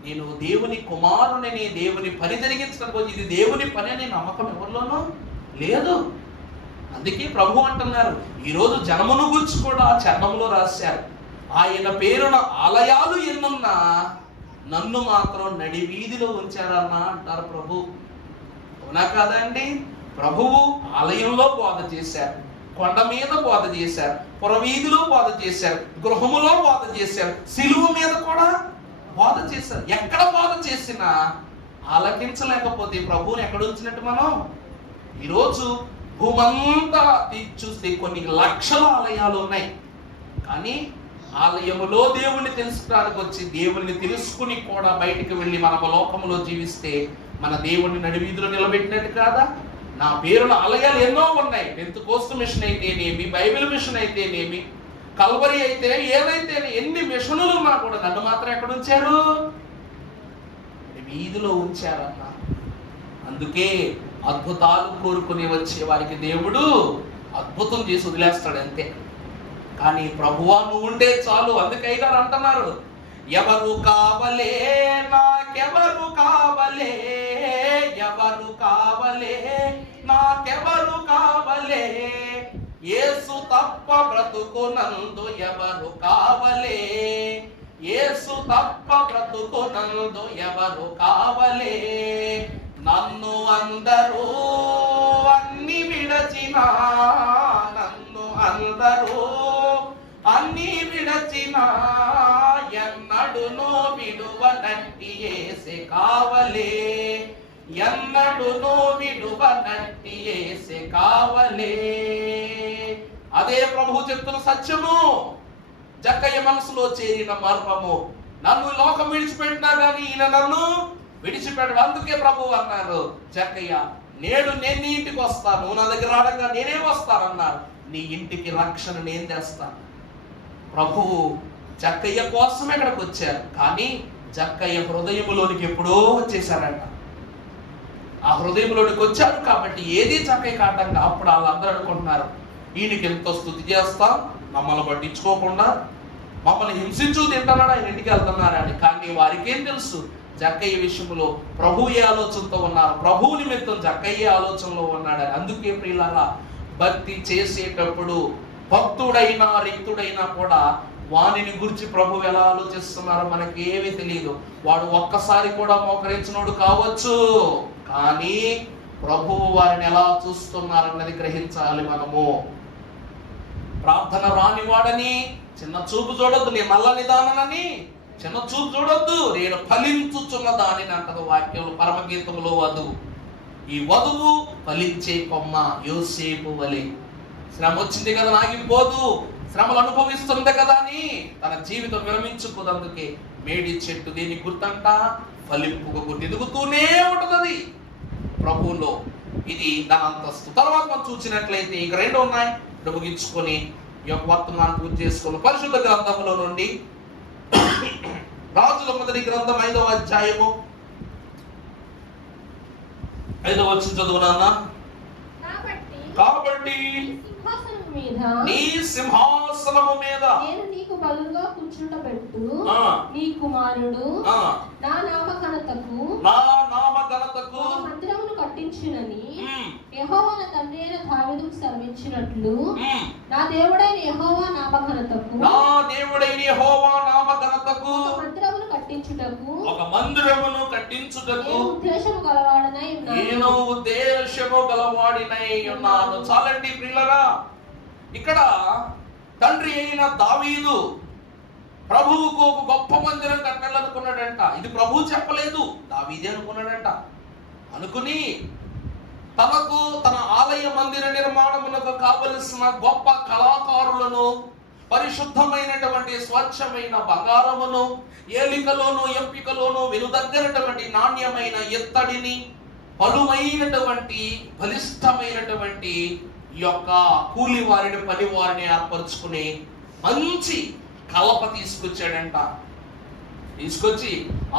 నేను దేవుని కుమారుని, దేవుని పని జరిగించడానికి వచ్చి ఇది దేవుని పని అనే నమ్మకం ఎవరిలోనూ లేదు. అందుకే ప్రభు అంటున్నారు, ఈరోజు జనమును గురించి కూడా చరణంలో రాశారు, ఆయన పేరున ఆలయాలు ఎన్నున్నా నన్ను మాత్రం నడి వీధిలో ఉంచారన్నా అంటారు ప్రభు. అవునా కాదండి? ప్రభువు ఆలయంలో బోధ చేశారు, కొండ మీద బోధ చేశారు, పురవీధిలో బోధ చేశారు, గృహములో బోధ చేశారు, సిలువ మీద కూడా బోధ చేశారు. ఎక్కడ బోధ చేసినా ఆలకించలేకపోతే ప్రభువుని ఎక్కడ ఉంచినట్టు మనం? ఈరోజు భూమంతా చూస్తే కొన్ని లక్షల ఆలయాలు ఉన్నాయి, కానీ ఆలయములో దేవుణ్ణి తెలుసుకోవడానికి వచ్చి దేవుణ్ణి తెలుసుకుని కూడా బయటికి వెళ్ళి మనము లోకములో జీవిస్తే మన దేవుణ్ణి నడివీధిలో నిలబెట్టినట్టు కాదా? నా పేరున ఆలయాలు ఎన్నో ఉన్నాయి. పెంతెకోస్తు మిషన్ అయితేనేమి, బైబిల్ మిషన్ అయితేనేమి, కల్వరి అయితే ఏదైతే ఎన్ని మిషనులు ఉన్నా కూడా నన్ను మాత్రం ఎక్కడ ఉంచారు? వీధిలో ఉంచారన్న. అందుకే అద్భుతాలు కోరుకుని వచ్చే వారికి దేవుడు అద్భుతం చేసి వదిలేస్తాడు అంతే. కానీ ప్రభువా నువ్వు ఉంటే చాలు. అందుకే అయ్యగారు అంటున్నారు, ఎవరు కావలే నాకెవరు కావలే, ఎవరు కావలే నాకెవరు కావలే, యేసు తప్ప బ్రతుకునందు ఎవరు కావలే, యేసు తప్ప బ్రతుకునందు ఎవరు కావలే, నన్ను అందరూ అన్ని విడచినా, నన్ను అందరూ అన్ని విడచినా, ఎన్నడునో విడువనట్టి యేసే కావలే, ఎన్నడునో విడువనట్టి యేసే కావలే. అదే ప్రభు చెప్తున్న సత్యము, జక్కయ్య మనసులో చేరిన మర్మము. నన్ను లోకం విడిచిపెట్టినా కానీ ఈయన నన్ను విడిచిపెట్టడు. అందుకే ప్రభు అన్నారు, జక్కయ్య నేడు నేను నీ ఇంటికి వస్తాను, నా దగ్గర రావడంగా నేనే వస్తానన్నారు, నీ ఇంటికి రక్షణ నేను తెస్తాను. ప్రభువు జక్కయ్య కోసం ఇక్కడికి వచ్చారు, కానీ జక్కయ్య హృదయములోనికి ఎప్పుడో వచ్చేసారంట. ఆ హృదయంలోనికి వచ్చారు కాబట్టి ఏది జక్కయ్య కాటంగా. అప్పుడు వాళ్ళందరూ అనుకుంటున్నారు, ఈయనకి ఎంతో స్తుతి చేస్తాం, మమ్మల్ని పట్టించుకోకుండా మమ్మల్ని హింసించు తింటున్నాడు, ఆయన ఇంటికి వెళ్తున్నారని. కానీ వారికేం తెలుసు జక్కయ్య విషయంలో ప్రభు ఏ ఆలోచనతో ఉన్నారు, ప్రభు నిమిత్తం జక్కయ్య ఆలోచనలో ఉన్నాడని. అందుకే ప్రియులారా, భక్తి చేసేటప్పుడు భక్తుడైనా రిక్తుడైనా కూడా వానిని గురించి ప్రభు ఎలా ఆలోచిస్తున్నారో మనకి ఏమీ తెలియదు. వాడు ఒక్కసారి కూడా మోకరించినోడు కావచ్చు, కానీ ప్రభువు వారిని ఎలా చూస్తున్నారన్నది గ్రహించాలి మనము. ప్రార్థన రాని వాడని చిన్న చూపు చూడొద్దు, నేను నల్లని దానని చిన్న చూపు చూడొద్దు, నేను ఫలించుచున్న దానిని అంటదు వాక్యంలో, పరమగీతంలో వధువు. ఈ వధువు ఫలించే కొమ్మ, యోసేపు వలె. శ్రమ వచ్చింది కదా నాగిపోదు, శ్రమలు అనుభవిస్తుంది కదా అని తన జీవితం విరమించుకోదు. అందుకే మేడి చెట్టు దీన్ని గుర్తంట ఫలింపుగా గుర్తు ఎదుగుతూనే ఉంటది ప్రభువులో. ఇది దాని అంతస్తు. తర్వాత మనం చూసినట్లయితే ఇక రెండు ఉన్నాయి, ముగించుకొని ఈ యొక్క వర్తమానం పూర్తి చేసుకుని పరిశుద్ధ గ్రంథంలో నుండి రాజుల మొదటి గ్రంథం 5వ అధ్యాయము 5వ వచనం చదువునా. కాబట్టి నీ సింహాసనము మీద నేను నీకు బలుగా కూర్చుండబెట్టు నీ కుమారుడు నా నామఘనతకు మందిరమును కట్టించునని యెహోవా నా తండ్రి అయిన దావీదుకు సెలవిచ్చినట్లు నా దేవుడైన యెహోవా నామఘనతకు మందిరమును కట్టించుటకు ఉద్దేశము గలవాడనై ఉన్నాను. చాలండి ప్రియులరా, ఇక్కడ తండ్రి అయిన దావీదు ప్రభువుకు ఒక గొప్ప మందిరం కట్టాలనుకున్నాడంట. ఇది ప్రభువు చెప్పలేదు, దావీదే అనుకున్నాడంట. అనుకుని తనకు తన ఆలయ మందిర నిర్మాణమునకు కావలసిన గొప్ప కళాకారులను, పరిశుద్ధమైనటువంటి స్వచ్ఛమైన బంగారమును, ఏలికలోను ఎంపికలోను వెనుదగ్గరటువంటి నాణ్యమైన ఎత్తడిని, పలుమైనటువంటి బలిష్టమైనటువంటి ఈ యొక్క కూలి వారిని, పని వారిని ఏర్పరచుకుని మంచి కలప తీసుకొచ్చాడంట. తీసుకొచ్చి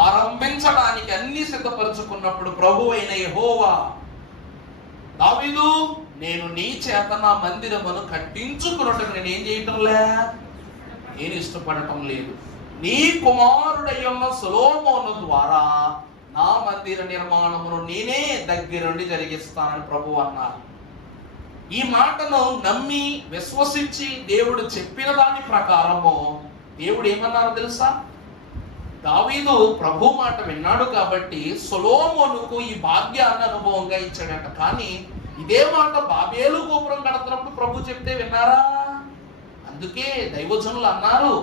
ఆరంభించడానికి అన్ని సిద్ధపరచుకున్నప్పుడు ప్రభు అయిన యెహోవా, దావీదు, నేను నీ చేత నా మందిరమును కట్టించుకున్నట్టు నేను ఏం చేయటంలే, నేను ఇష్టపడటం లేదు. నీ కుమారుడయ్యున్న సొలొమోను ద్వారా నా మందిర నిర్మాణమును నేనే దగ్గరుండి జరిగిస్తానని ప్రభు అన్నారు. ఈ మాటను నమ్మి విశ్వసించి దేవుడు చెప్పిన దాని ప్రకారము దేవుడు ఏమన్నారో తెలుసా? దావీదు ప్రభు మాట విన్నాడు కాబట్టి సొలొమోనుకు ఈ భాగ్యాన్ని అనుభవంగా ఇచ్చాడంట. కానీ ఇదే మాట బాబేలు గోపురం కడుతున్నప్పుడు ప్రభు చెప్తే విన్నారా? అందుకే దైవజనులు అన్నారు,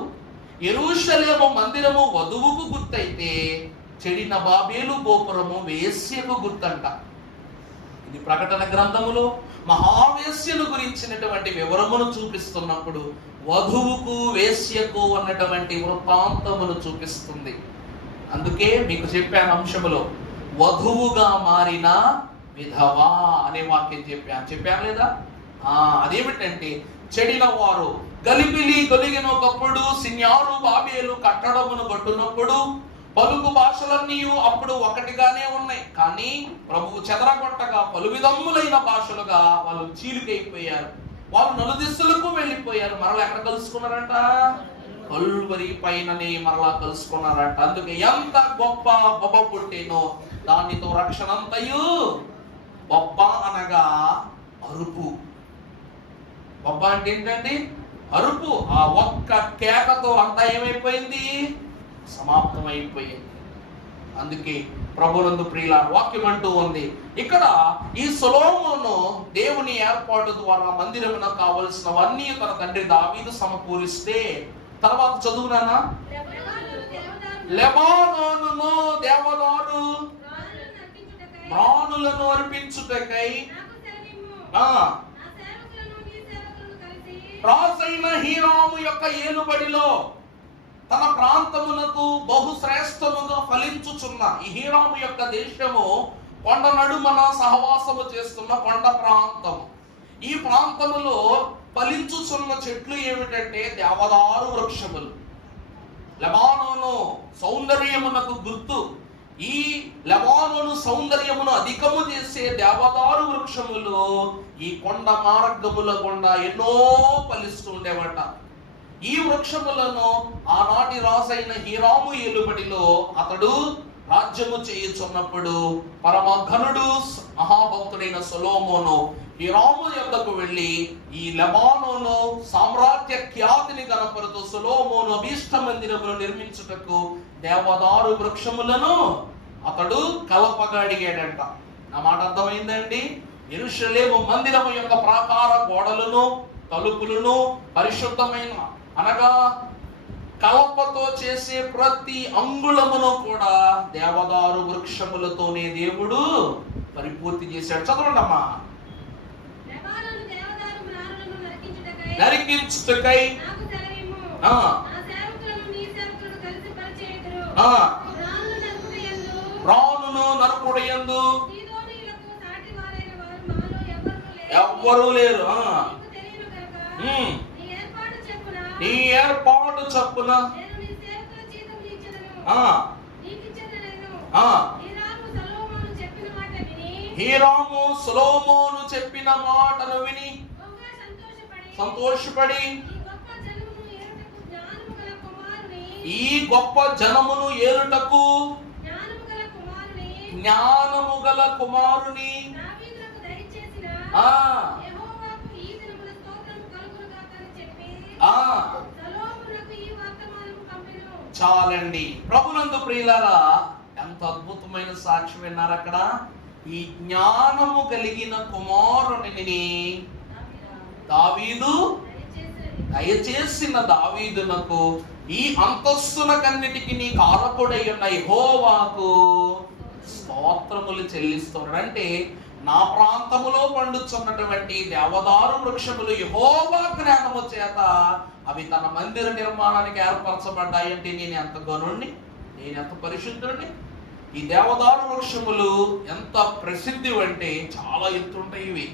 యెరూషలేము మందిరము వధువుకు గుర్తయితే చెడిన బాబేలు గోపురము వేశ్యకు గుర్తంట. ఇది ప్రకటన గ్రంథములో మహావేశ్యను గురించినటువంటి వివరమును చూపిస్తున్నప్పుడు వధువుకు వేశ్యకు అన్నటువంటి వృత్తాంతమును చూపిస్తుంది. అందుకే మీకు చెప్పాను అంశములో వధువుగా మారిన విధవా అనే వాక్యం చెప్పాను లేదా? అదేమిటంటే చెడిన వారు గలిబిలి గొలిగిన ఒకప్పుడు సిన్యారు బాబేలు కట్టడమును కట్టున్నప్పుడు పలుకు భాషలన్నీ అప్పుడు ఒకటిగానే ఉన్నాయి. కానీ ప్రభువు చెదరగొట్టగా పలు విధములైన భాషలుగా వాళ్ళు చీలికైపోయారు. వాళ్ళు నలుదిశలకు వెళ్ళిపోయారు. మరలా ఎక్కడ కలుసుకున్నారంట? కల్వరి పైననే మరలా కలుసుకున్నారంట. అందుకే ఎంత గొప్ప బొబ్బ పుట్టేనో దానితో రక్షణ అంతయు. బొబ్బ అనగా అరుపు. బొబ్బ అంటే ఏంటండి? అరుపు. ఆ ఒక్క కేకతో అంతా ఏమైపోయింది? సమాప్తమైపోయింది. అందుకే ప్రభునందు ప్రియుల వాక్యం అంటూ ఉంది, ఇక్కడ ఈ సొలొమోను దేవుని ఏర్పాటు ద్వారా మందిరమునకు కావలసినవన్నీ తన తండ్రి దావీదు సమకూరిస్తే, తర్వాత చదువునానా, లెబానోనును దేవదారు ప్రాణులను అర్పించుటకై రాజైన హీరాము యొక్క ఏలుబడిలో తన ప్రాంతమునకు బహుశ్రేష్టముగా ఫలించుచున్న ఈ హీరాము యొక్క దేశము కొండ నడుమన సహవాసము చేస్తున్న కొండ ప్రాంతము. ఈ ప్రాంతములో ఫలించుచున్న చెట్లు ఏమిటంటే దేవదారు వృక్షములు. లెబానోను సౌందర్యమునకు గుర్తు. ఈ లెబానోను సౌందర్యమును అధికము చేసే దేవదారు వృక్షములు ఈ కొండ మార్గముల గుండా ఎన్నో ఫలిస్తుండేవట. ఈ వృక్షములను ఆనాటి రాజైన హీరాము ఏలుబడిలో అతడు రాజ్యము చేయుచున్నప్పుడు పరమఘనుడు మహాభక్తుడైన సొలొమోను హీరాము యొద్దకు వెళ్ళి ఈ లెబానోను సామ్రాజ్య ఖ్యాతిని కనపరుతూ సొలొమోను అభీష్ట మందిరమును నిర్మించుటకు దేవదారు వృక్షములను అతడు కలపగా అడిగాడంట. నా మాట అర్థమైందండి? యెరూషలేము మందిరము యొక్క ప్రాకార గోడలను తలుపులను పరిశుద్ధమైన అనగా కలపతో చేసే ప్రతి అంగుళమును కూడా దేవదారు వృక్షములతోనే దేవుడు పరిపూర్తి చేశాడు. చదవండమ్మా. నరికించుటకై రాణును నరుకుడయందు ఎవ్వరూ లేరు. నీ ఏర్పాటు చప్పున హీరాము సొలొమోను చెప్పిన మాటను విని సంతోషపడి ఈ గొప్ప జనమును ఏలుటకు జ్ఞానము గల కుమారుని చాలండి. ప్రభునందు ప్రియులారా, ఎంత అద్భుతమైన సాక్ష్యం విన్నారు అక్కడ. ఈ జ్ఞానము కలిగిన కుమారుని దావీదు దయచేసిన దావీదునకు ఈ అంతస్తునకన్నిటికి నీ కారకుడై ఉన్న యెహోవాకు స్తోత్రములు చెల్లిస్తున్నాడు. అంటే నా ప్రాంతములో పండుచున్నటువంటి దేవదారు వృక్షములు యెహోవా జ్ఞానము చేత అవి తన మందిర నిర్మాణానికి ఏర్పరచబడ్డాయి. అంటే నేను ఎంత గనుణ్ణి, నేను ఎంత పరిశుద్ధుడిని. ఈ దేవదారు వృక్షములు ఎంత ప్రసిద్ధి అంటే చాలా ఎత్తు ఉంటాయి. ఇవి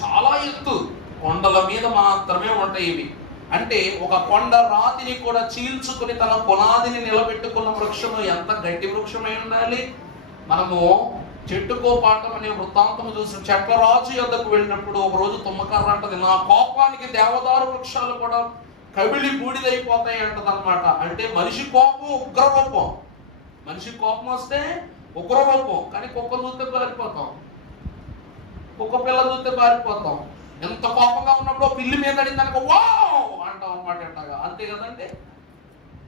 చాలా ఎత్తు, కొండల మీద మాత్రమే ఉంటాయి ఇవి. అంటే ఒక కొండ రాతిని కూడా చీల్చుకుని తన పునాదిని నిలబెట్టుకున్న వృక్షము ఎంత గట్టి వృక్షమై ఉండాలి. మనము చెట్టుకో పాఠం అనే వృత్తాంతం చూసి చెట్ల రాజు యొద్దకు వెళ్ళినప్పుడు ఒక రోజు తుమ్మకర్ర అంటది, నా కోపానికి దేవదారు వృక్షాలు కూడా కవిలి బూడిదైపోతాయి అంటది అనమాట. అంటే మనిషి కోపం ఉగ్రరూపం, మనిషి కోపం వస్తే ఉగ్రరూపం. కానీ కుక్క చూస్తే పారిపోతాం, కుక్క పిల్ల చూస్తే పారిపోతాం. ఎంత కోపంగా ఉన్నప్పుడు పిల్లి మీద అడిందనుకో వావ్ అంటాం అనమాట. ఎట్టగా అంతే కదండి.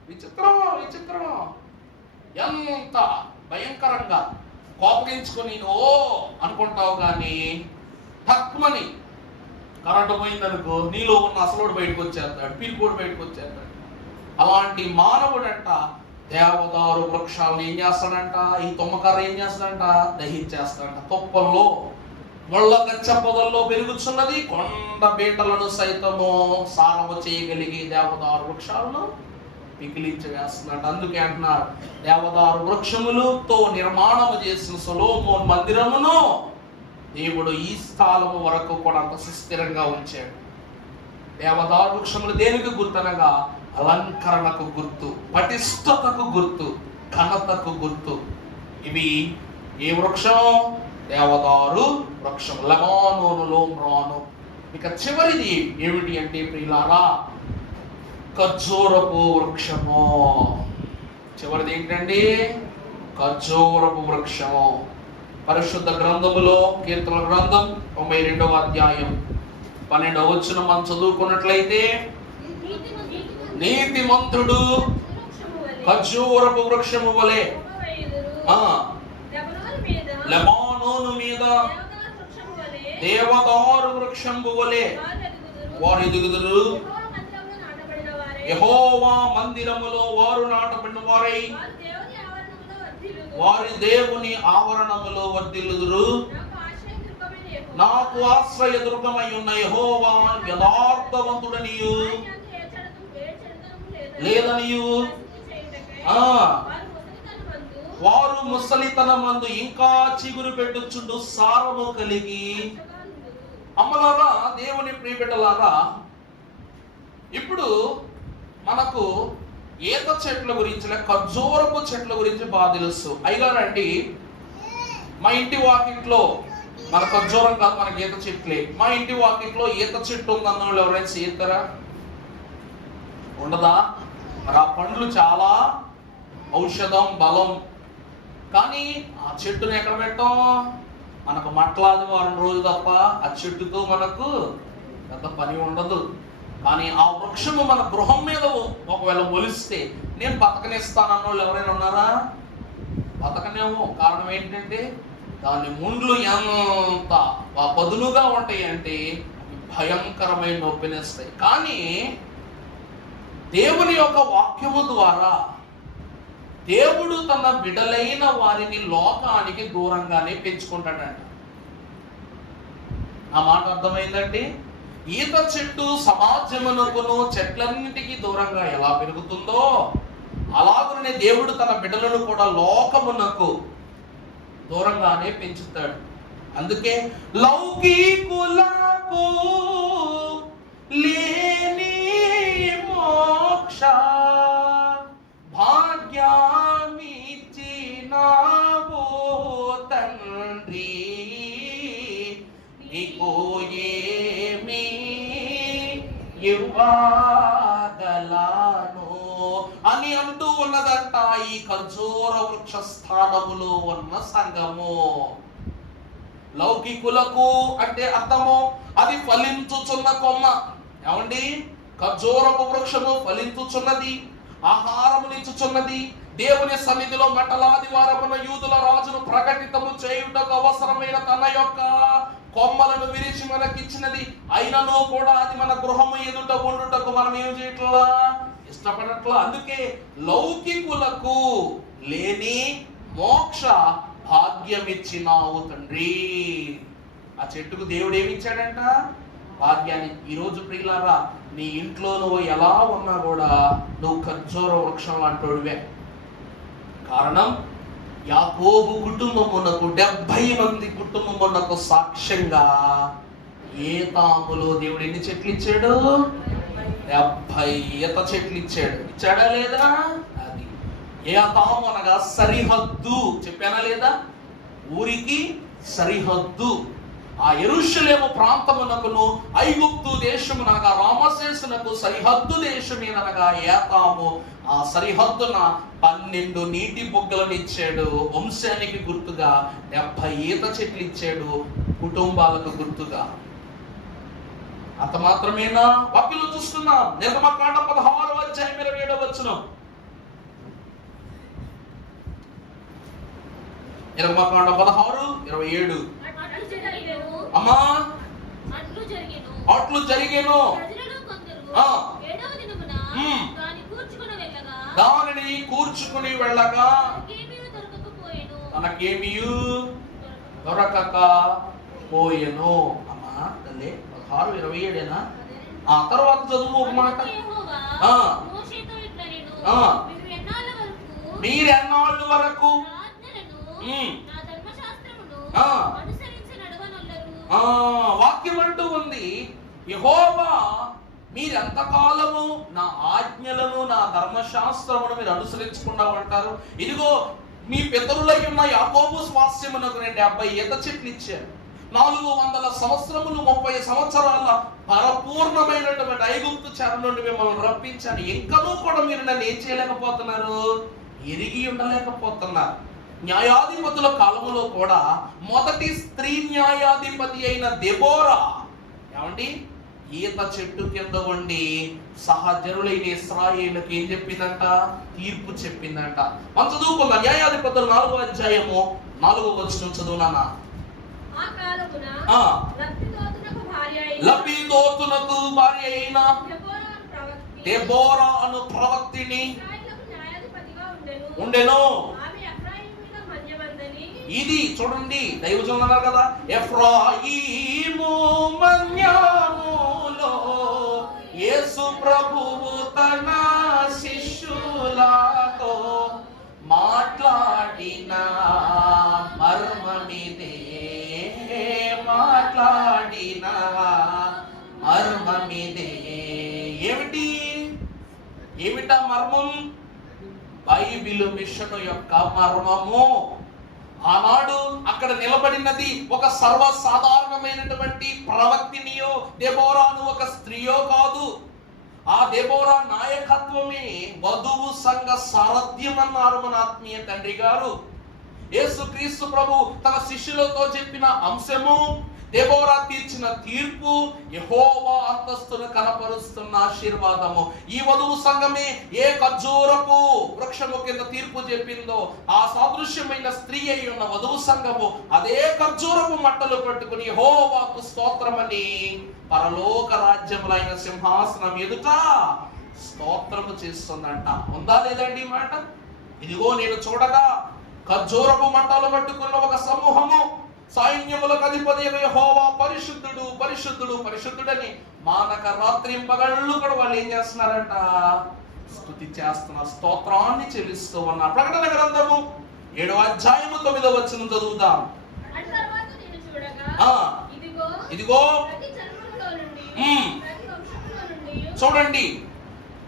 విచిత్రం విచిత్రం. ఎంత భయంకరంగా కోపగించుకొని ఓ అనుకుంటావు, కానీ తక్కువని కరెంటు పోయిందనుకో నీలో ఉన్న అసలుడు బయటకు వచ్చేస్తాడు, పీలుకోడు బయటకు వచ్చేస్తాడు. అలాంటి మానవుడంట దేవదారు వృక్షాలను ఏం చేస్తాడంట, ఈ తుమ్మకర్ర ఏం చేస్తాడంట, దహించేస్తాడంట. తుప్పల్లో ముళ్ళ గచ్చ పొదల్లో పెరుగుతున్నది కొండ బీటలను సైతము సారము చేయగలిగి దేవదారు వృక్షాలను పికిలించవేస్తున్నాడు. అందుకే అంటున్నారు, దేవదారు వృక్షములతో నిర్మాణము చేసిన సొలొమోను మందిరమును దేవుడు ఈ స్థలము వరకు కూడా అంత సుస్థిరంగా ఉంచాడు. దేవదారు వృక్షములు దేనికి గుర్తనగా అలంకరణకు గుర్తు, పటిష్టతకు గుర్తు, ఘనతకు గుర్తు. ఇవి ఏ వృక్షం? దేవదారు వృక్షం, లెబానోనులో మ్రాను. ఇక చివరిది ఏమిటి అంటే ప్రియులారా, ఖర్జూరపు వృక్షము. చివరిది ఏంటండి? ఖర్జూరపు వృక్షము. పరిశుద్ధ గ్రంథములో కీర్తన గ్రంథం 92వ అధ్యాయం 12వ వచనం మనం చదువుకున్నట్లయితే, నీతిమంతుడు ఖర్జూరపు వృక్షము వలె లెబానోను మీద దేవదారు వృక్షము వలె వారు ఎదుగుదురు. యెహోవా మందిరములో వారు నాటబడిన వారై వారి దేవుని ఆవరణములో వర్ధిల్లుదురు. నాకు ఆశ్రయ దుర్గమై ఉన్న యెహోవా యథార్థవంతుడనియు లేదనియు వారు ముసలితనమందు ఇంకా చిగురు పెట్టుచుండు సారము కలిగి. అమ్మలారా, దేవుని ప్రియబిడ్డలారా, ఇప్పుడు మనకు ఈత చెట్ల గురించి, ఖర్జూరపు చెట్ల గురించి బాగా తెలుసు. అయ్యారండి, మా ఇంటి వాకిట్లో మన ఖర్జూరం కాదు, మనకి ఈత చెట్లే. మా ఇంటి వాకిట్లో ఈత చెట్టు ఉందన్న వాళ్ళు ఎవరైనా చేస్తారా? ఉండదా? మరి ఆ పండ్లు చాలా ఔషధం, బలం. కానీ ఆ చెట్టుని ఎక్కడ పెట్టాం? మనకు మట్లాది వారం రోజు తప్ప ఆ చెట్టుతో మనకు పెద్ద పని ఉండదు. కానీ ఆ వృక్షము మన గృహం మీద ఒకవేళ మొలిస్తే నేను బతకనిస్తానన్న వాళ్ళు ఎవరైనా ఉన్నారా? బతకనేమో. కారణం ఏంటంటే దాని ముండ్లు ఎంత పదునుగా ఉంటాయి అంటే భయంకరమైన నొప్పినిస్తాయి. కానీ దేవుని యొక్క వాక్యము ద్వారా దేవుడు తన బిడలైన వారిని లోకానికి దూరంగానే పెంచుకుంటాడంట. ఆ మాట అర్థమైందండి? ఈత చెట్టు సమాజమునకును చెట్లన్నిటికీ దూరంగా ఎలా పెరుగుతుందో అలాగనే దేవుడు తన బిడ్డలను కూడా లోకమునకు దూరంగానే పెంచుతాడు. అందుకే లౌకికులకు లేని మోక్ష భాగ్యమిచ్చినావో తండ్రి, నీకు ఏమి ఇవ్వగలను అని అంటూ ఉన్నదంట ఈ ఖర్జూర వృక్ష స్థానములో ఉన్న సంఘము. లౌకికులకు అంటే అర్థము అది ఫలించుచున్న కొమ్మ. ఏమండి? ఖర్జూరపు వృక్షము ఫలించుచున్నది, ఆహారమునిచ్చుచున్నది. దేవుని సన్నిధిలో మండలాది వారమున యూదుల రాజును ప్రకటితము చేయుటకు అవసరమైన తన యొక్క కొమ్మలను విరిచి మనకిచ్చినది. అయినను కూడా అది మన గృహము ఎదుట ఉండుటకు మనం ఏం చేయట్లా? ఇష్టపడట్లా. అందుకే లౌకికులకు లేని మోక్ష భాగ్యమిచ్చినావు తండ్రి. ఆ చెట్టుకు దేవుడు ఏమిచ్చాడంట? భాగ్యాన్ని. ఈరోజు ప్రియులారా, నీ ఇంట్లో నువ్వు ఎలా ఉన్నా కూడా నువ్వు ఖర్జూర వృక్షం అంటోడివే. కారణం, యాకోబు కుటుంబమునకు 70 మంది కుటుంబమునకు సాక్ష్యంగా ఏతాములో దేవుడు ఎన్ని చెట్లు ఇచ్చాడు? 70 ఈత చెట్లు ఇచ్చాడు. ఇచ్చాడా లేదా? అది ఏతాము అనగా సరిహద్దు. చెప్పానా లేదా? ఊరికి సరిహద్దు. ఆ యెరూషలేము ప్రాంతమునకును ఐగుప్తు దేశమునగా రామశేషునకు సరిహద్దు దేశమేనగా ఏతాము. ఆ సరిహద్దున 12 నీటి బొగ్గలను ఇచ్చాడు. వంశానికి గుర్తుగా 70 ఈత చెట్లు ఇచ్చాడు, కుటుంబాలకు గుర్తుగా. అంత మాత్రమేనా? వాక్యంలో చూస్తున్నాం. నిర్గమకాండం 16వ అధ్యాయం 27వ వచనం. నిర్గమకాండం 16:27. అమ్మా అట్లు జరిగేను. దానిని కూర్చుకుని వెళ్ళగా తనకేమీ దొరకకపోయెను. అమ్మా తల్లి 16:27. ఆ తర్వాత చదువు ఒక మాట. మీరెన్నాళ్ళ వరకు వాక్యం అంటూ ఉంది, యెహోవా మీరెంతకాలము నా ఆజ్ఞలను నా ధర్మశాస్త్రమును మీరు అనుసరించకుండా ఉంటారు? ఇదిగో మీ పితరులై ఉన్న యాకోబు స్వాస్థ్యమునకు నేను 70 ఈత చెట్లు ఇచ్చాను. 400 సంవత్సరములు 30 సంవత్సరాల పరిపూర్ణమైనటువంటి ఐగుప్తు చెర నుండి మిమ్మల్ని రప్పించాను. ఇంకనూ కూడా మీరు నన్ను ఏం చేయలేకపోతున్నారు? ఎరిగి ఉండలేకపోతున్నారు. న్యాయాధిపతుల కాలములో కూడా మొదటి స్త్రీ న్యాయాధిపతి అయిన దెబోరా ఏమండి ఈత చెట్టు కింద ఉండి సహజరులైన ఇశ్రాయేలుకి ఏం చెప్పిందంట? తీర్పు చెప్పిందంట. మనం చదువుకుందాం. న్యాయాధిపతులు 4వ అధ్యాయము 4వ వచనం చదువునానా. లబీదోతునకు భార్య అయిన దెబోరా అను ప్రవక్తిని ఉండెను. ఇది చూడండి, దైవజనులు అన్నారు కదా, ఎఫ్రాయిము మన్యాములో యేసు ప్రభువు తన శిష్యులతో మాట్లాడిన మర్మమిదే, మాట్లాడిన మర్మమిదే. ఏమిటా మర్మం? బైబిలు మిషన్ యొక్క మర్మము. ఆనాడు అక్కడ నిలబడినది ఒక సర్వసాధారణమైనటువంటి ప్రవక్తినియో దెబోరాను ఒక స్త్రీయో కాదు. ఆ దెబోరా నాయకత్వమే వధువు సంఘ సారథ్యం అన్నారు మన ఆత్మీయ తండ్రి గారు. యేసుక్రీస్తు ప్రభు తన శిష్యులతో చెప్పిన అంశము, దెబోరా తీర్చిన తీర్పు, యెహోవా అంతస్తును కనపరుస్తున్న ఆశీర్వాదము. ఈ వధువు సంఘమే ఏ ఖర్జూరపు వృక్షము కింద తీర్పు చెప్పిందో ఆ సాదృశ్యమైన స్త్రీ అయి ఉన్న వధువు సంఘము అదే ఖర్జూరపు మట్టలు పట్టుకుని యెహోవాకు స్తోత్రమని పరలోక రాజ్యములైన సింహాసనం ఎదుట స్తోత్రము చేస్తుందంట. ఉందా లేదండి ఈ మాట? ఇదిగో నేను చూడగా ఖర్జూరపు మట్టలు పట్టుకున్న ఒక సమూహము, సైన్యములకు అధిపతి యెహోవా పరిశుద్ధుడు పరిశుద్ధుడు పరిశుద్ధుడని మానక రాత్రింపగళ్ళు కూడా వాళ్ళు ఏం చేస్తున్నారంట? స్తుతి చేస్తున్నారు, స్తోత్రాన్ని చెల్లిస్తూ ఉన్నారు. ప్రకటన గ్రంథము 7వ అధ్యాయము 9వ వచనం చదువుదాం. ఇదిగో చూడండి,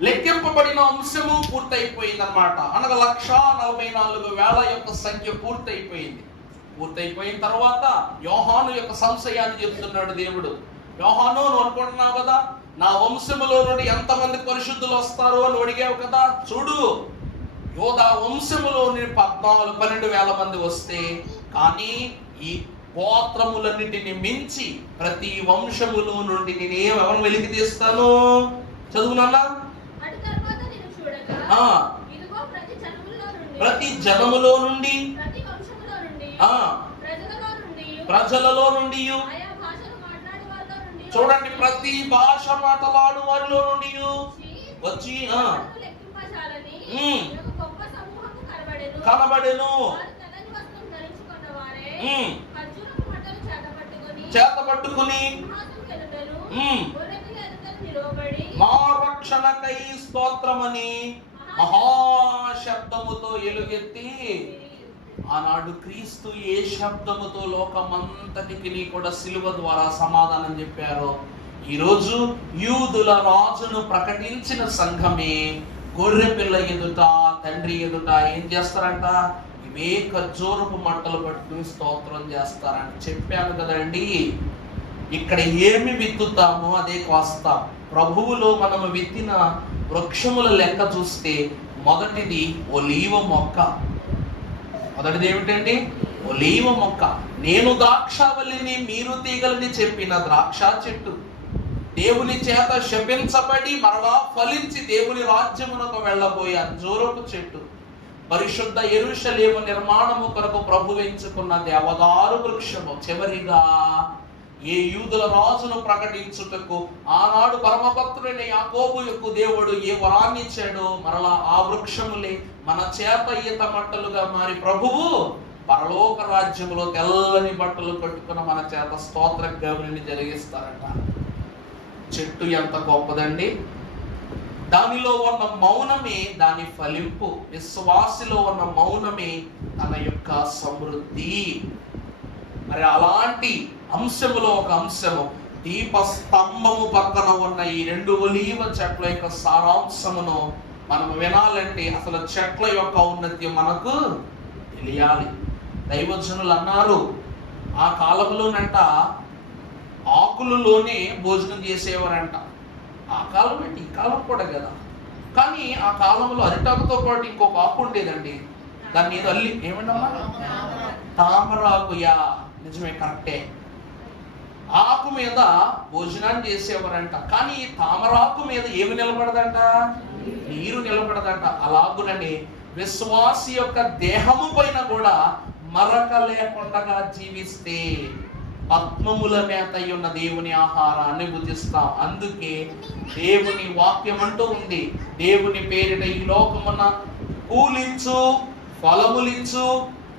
లెక్కింపబడిన అంశము పూర్తయిపోయింది అన్నమాట. అనగా 144,000 యొక్క సంఖ్య పూర్తయిపోయింది. పూర్తయిపోయిన తర్వాత యోహాను యొక్క సంశయాన్ని చెప్తున్నాడు దేవుడు. యోహాను, నువ్వు అనుకుంటున్నావు కదా నా వంశములో నుండి ఎంతమంది పరిశుద్ధులు వస్తారు అని అడిగావు కదా. చూడు, యోధా వంశములో నుండి 12,000 మంది వస్తే, కానీ ఈ గోత్రములన్నిటిని మించి ప్రతి వంశములో నుండి నేనేమని వెలికి తీస్తాను? చదువునన్నా. ప్రతి జనములో నుండి, ప్రజలలో నుండి, చూడండి, ప్రతి భాష మాట్లాడు వారిలో నుండి వచ్చి కనబడెను. చేత పట్టుకుని మా రక్షణకై స్తోత్రమని మహాశబ్దముతో ఎలుగెత్తి, ఆనాడు క్రీస్తు ఏ శబ్దముతో లోకమంతటికి కూడా సిలువ ద్వారా సమాధానం చెప్పారో ఈరోజు యూదుల రాజును ప్రకటించిన సంఘమే గొర్రె పిల్ల ఎదుట, తండ్రి ఎదుట ఏం చేస్తారంట? ఇవే ఖర్జూరపు మంటలు పట్టుకుని స్తోత్రం చేస్తారంట. చెప్పాను కదండి, ఇక్కడ ఏమి విత్తుతామో అదే కోస్తాం. ప్రభువులో మనము విత్తిన వృక్షముల లెక్క చూస్తే మొదటిది ఒలీవ మొక్క. మొదటిది ఏమిటండి? ఒలీవ మొక్క. నేను ద్రాక్షావల్లిని, మీరు తీగలని చెప్పిన ద్రాక్ష చెట్టు, దేవుని చేత శపించబడి మరలా ఫలించి దేవుని రాజ్యమునకు వెళ్ళబోయే అంజూరపు చెట్టు, పరిశుద్ధ యెరూషలేము నిర్మాణము కొరకు ప్రభు ఎంచుకున్న దేవదారు వృక్షము. చివరిగా ఏ యూదుల రాజును ప్రకటించుటకు ఆనాడు పరమభక్తుడైన యాకోబు యొక్క దేవుడు ఏ వరాన్ని ఇచ్చాడో మరలా ఆ వృక్షములే మన చేత ఈత మట్టలుగా మారి ప్రభువు పరలోక రాజ్యములో తెల్లని బట్టలు కట్టుకున్న మన చేత స్తోత్ర గమనిని జరిగిస్తారట. చెట్టు ఎంత గొప్పదండి! దానిలో ఉన్న మౌనమే దాని ఫలింపు. విశ్వాసిలో ఉన్న మౌనమే తన యొక్క సమృద్ధి. మరి అలాంటి అంశములో ఒక అంశము, దీపస్తంభము పక్కన ఉన్న ఈ 2 ఒలీవ చెట్ల యొక్క సారాంశమును మనం వినాలంటే అసలు చెట్ల యొక్క ఔన్నత్యం మనకు తెలియాలి. దైవజనులు అన్నారు, ఆ కాలంలోనంట ఆకులలోనే భోజనం చేసేవారంట. ఆ కాలం ఏంటి, ఈ కాలం కూడా కదా. కానీ ఆ కాలంలో అరిటాకుతో పాటు ఇంకొక ఆకు ఉండేదండి. దాన్ని ఏదో అల్లి ఏమన్నా తామరాకుయా. నిజమే, కరెక్టే. ఆకు మీద భోజనాన్ని చేసేవారంట. కానీ ఈ తామరాకు మీద ఏమి నిలబడదంట? నీరు నిలబడదంట. అలాగునని విశ్వాసి యొక్క దేహము పైన కూడా మరక లేకుండా జీవిస్తే పద్మముల మేత ఉన్న దేవుని ఆహారాన్ని భుజిస్తాం. అందుకే దేవుని వాక్యం అంటూ ఉంది, దేవుని పేరిట ఈ లోకమున పూలించు, ఫలములించు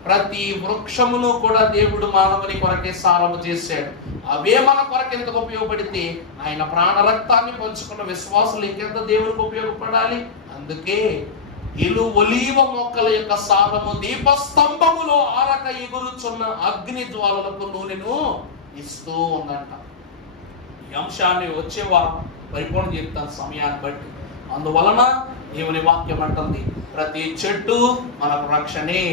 ప్రతి వృక్షమును కూడా దేవుడు మానవుని కొరకే సారము చేశాడు. అవే మన కొరకు ఎంతకు ఉపయోగపడితే ఆయన ప్రాణ రక్తాన్ని పంచుకున్న విశ్వాసులు ఇంకెంత దేవునికి ఉపయోగపడాలి. అందుకే ఇలు ఒలీవ మొక్కల యొక్క సారము దీపస్తంభములో ఆరక ఎగురుచున్న అగ్ని జ్వాలలకు నూనెను ఇస్తూ ఉందంట. ఈ అంశాన్ని వచ్చే వారం పరిపూర్ణ చెప్తాను సమయాన్ని బట్టి. అందువలన దేవుని వాక్యం అంటుంది, ప్రతి చెట్టు మనకు రక్షణే,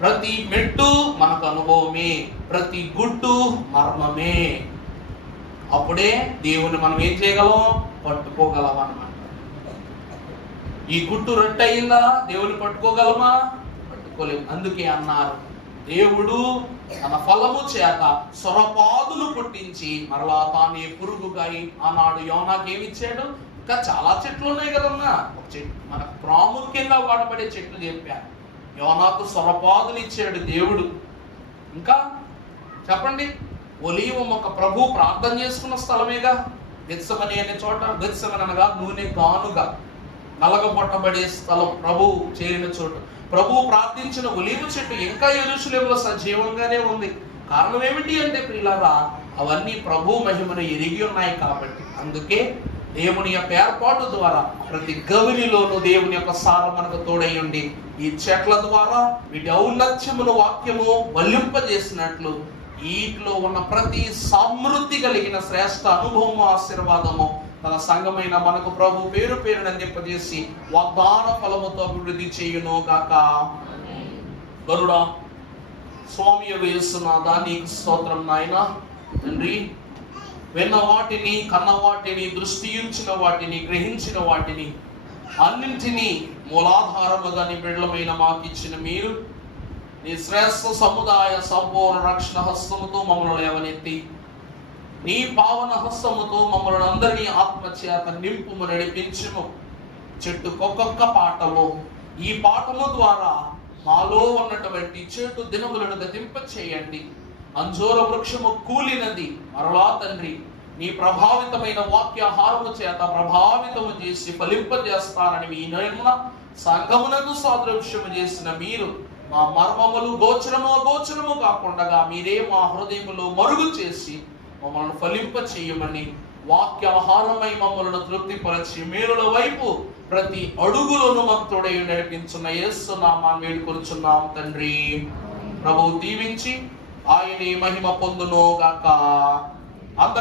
ప్రతి మెట్టు మనకు అనుభవమే, ప్రతి గుట్టు మర్మమే. అప్పుడే దేవుని మనం ఏం చేయగలం? పట్టుకోగలం అన్నమాట. ఈ గుట్టు రొట్టె అయిందా? దేవుని పట్టుకోగలమా? పట్టుకోలేము. అందుకే అన్నారు, దేవుడు తన ఫలము చేత సొరపాదులు పుట్టించి మరలా తానే పురుగుగా ఆనాడు యోనాకి ఏమిచ్చాడు? ఇంకా చాలా చెట్లు ఉన్నాయి కదమ్మా. ఒక చెట్టు మనకు ప్రాముఖ్యంగా వాడబడే చెట్లు చెప్పారు. యోనాకు సొరపాదులు ఇచ్చాడు దేవుడు. ఇంకా చెప్పండి, ఒలీవ మొక్క ప్రభు ప్రార్థన చేసుకున్న స్థలమేగా గెత్సెమని అనే చోట. గెత్సెమని అనగా నూనె గానుగా నలగబొట్టబడే స్థలం, ప్రభు చేరిన చోటు. ప్రభు ప్రార్థించిన ఒలీవ చెట్టు ఇంకా యెరూషలేములో సజీవంగానే ఉంది. కారణం ఏమిటి అంటే ప్రియులారా, అవన్నీ ప్రభు మహిమను ఎరిగి ఉన్నాయి కాబట్టి. అందుకే దేవుని యొక్క ఏర్పాటు ద్వారా ప్రతి గవినిలోనూ దేవుని యొక్క సారం మనకు తోడై ఉండి ఈ చెట్ల ద్వారా వీటి ఔన్నత్యమును వాక్యము వల్లింపజేసినట్లు వీటిలో ఉన్న ప్రతి సమృద్ధి కలిగిన శ్రేష్ఠ అనుభవము, ఆశీర్వాదము తన సంఘమైన మనకు ప్రభు పేరు పేరును అందింపజేసి వాగ్దాన ఫలముతో అభివృద్ధి చేయును గాక. గరుడా స్వామి యేసునాథా, నీకు స్తోత్రం నాయనా. తండ్రి, విన్న వాటిని, కన్న వాటిని, దృష్టి ఉంచిన వాటిని, గ్రహించిన వాటిని అన్నింటినీ మూలాధారముగా నీ బిడ్డలమైన మాకు ఇచ్చిన మీరు నీ శ్రేష్ఠ సముదాయ సంపూర్ణ రక్షణ హస్తముతో మమ్మల్ని లేవనెత్తి నీ పావన హస్తముతో మమ్మల్ని అందరినీ ఆత్మచేత నింపుము, నడిపించుము. చెట్టుకొక్కొక్క పాఠము, ఈ పాఠము ద్వారా మాలో ఉన్నటువంటి చెడు దినములను గతింప చేయండి. అంజూర వృక్షము కూలినది మరలా తండ్రి నీ ప్రభావితమైన వాక్యాహారము చేత ప్రభావితము చేసి ఫలింపజేస్తానని మీ నిర్మ సంఘమునకు సాదృశ్యము చేసిన మీరు మా మర్మములు గోచరము కాకుండా మీరే మా హృదయములో మరుగు చేసి మమ్మల్ని ఫలింప చేయమని వాక్యాహారమై మమ్మల్ని తృప్తిపరచి మేలుల వైపు ప్రతి అడుగులోను మాకు తోడై నడిపించున్న యేసు నామాన్ని వేడుకొనుచున్నాం తండ్రి. ప్రభువు దీవించి ఆయనే మహిమ పొందును గాక. అందరి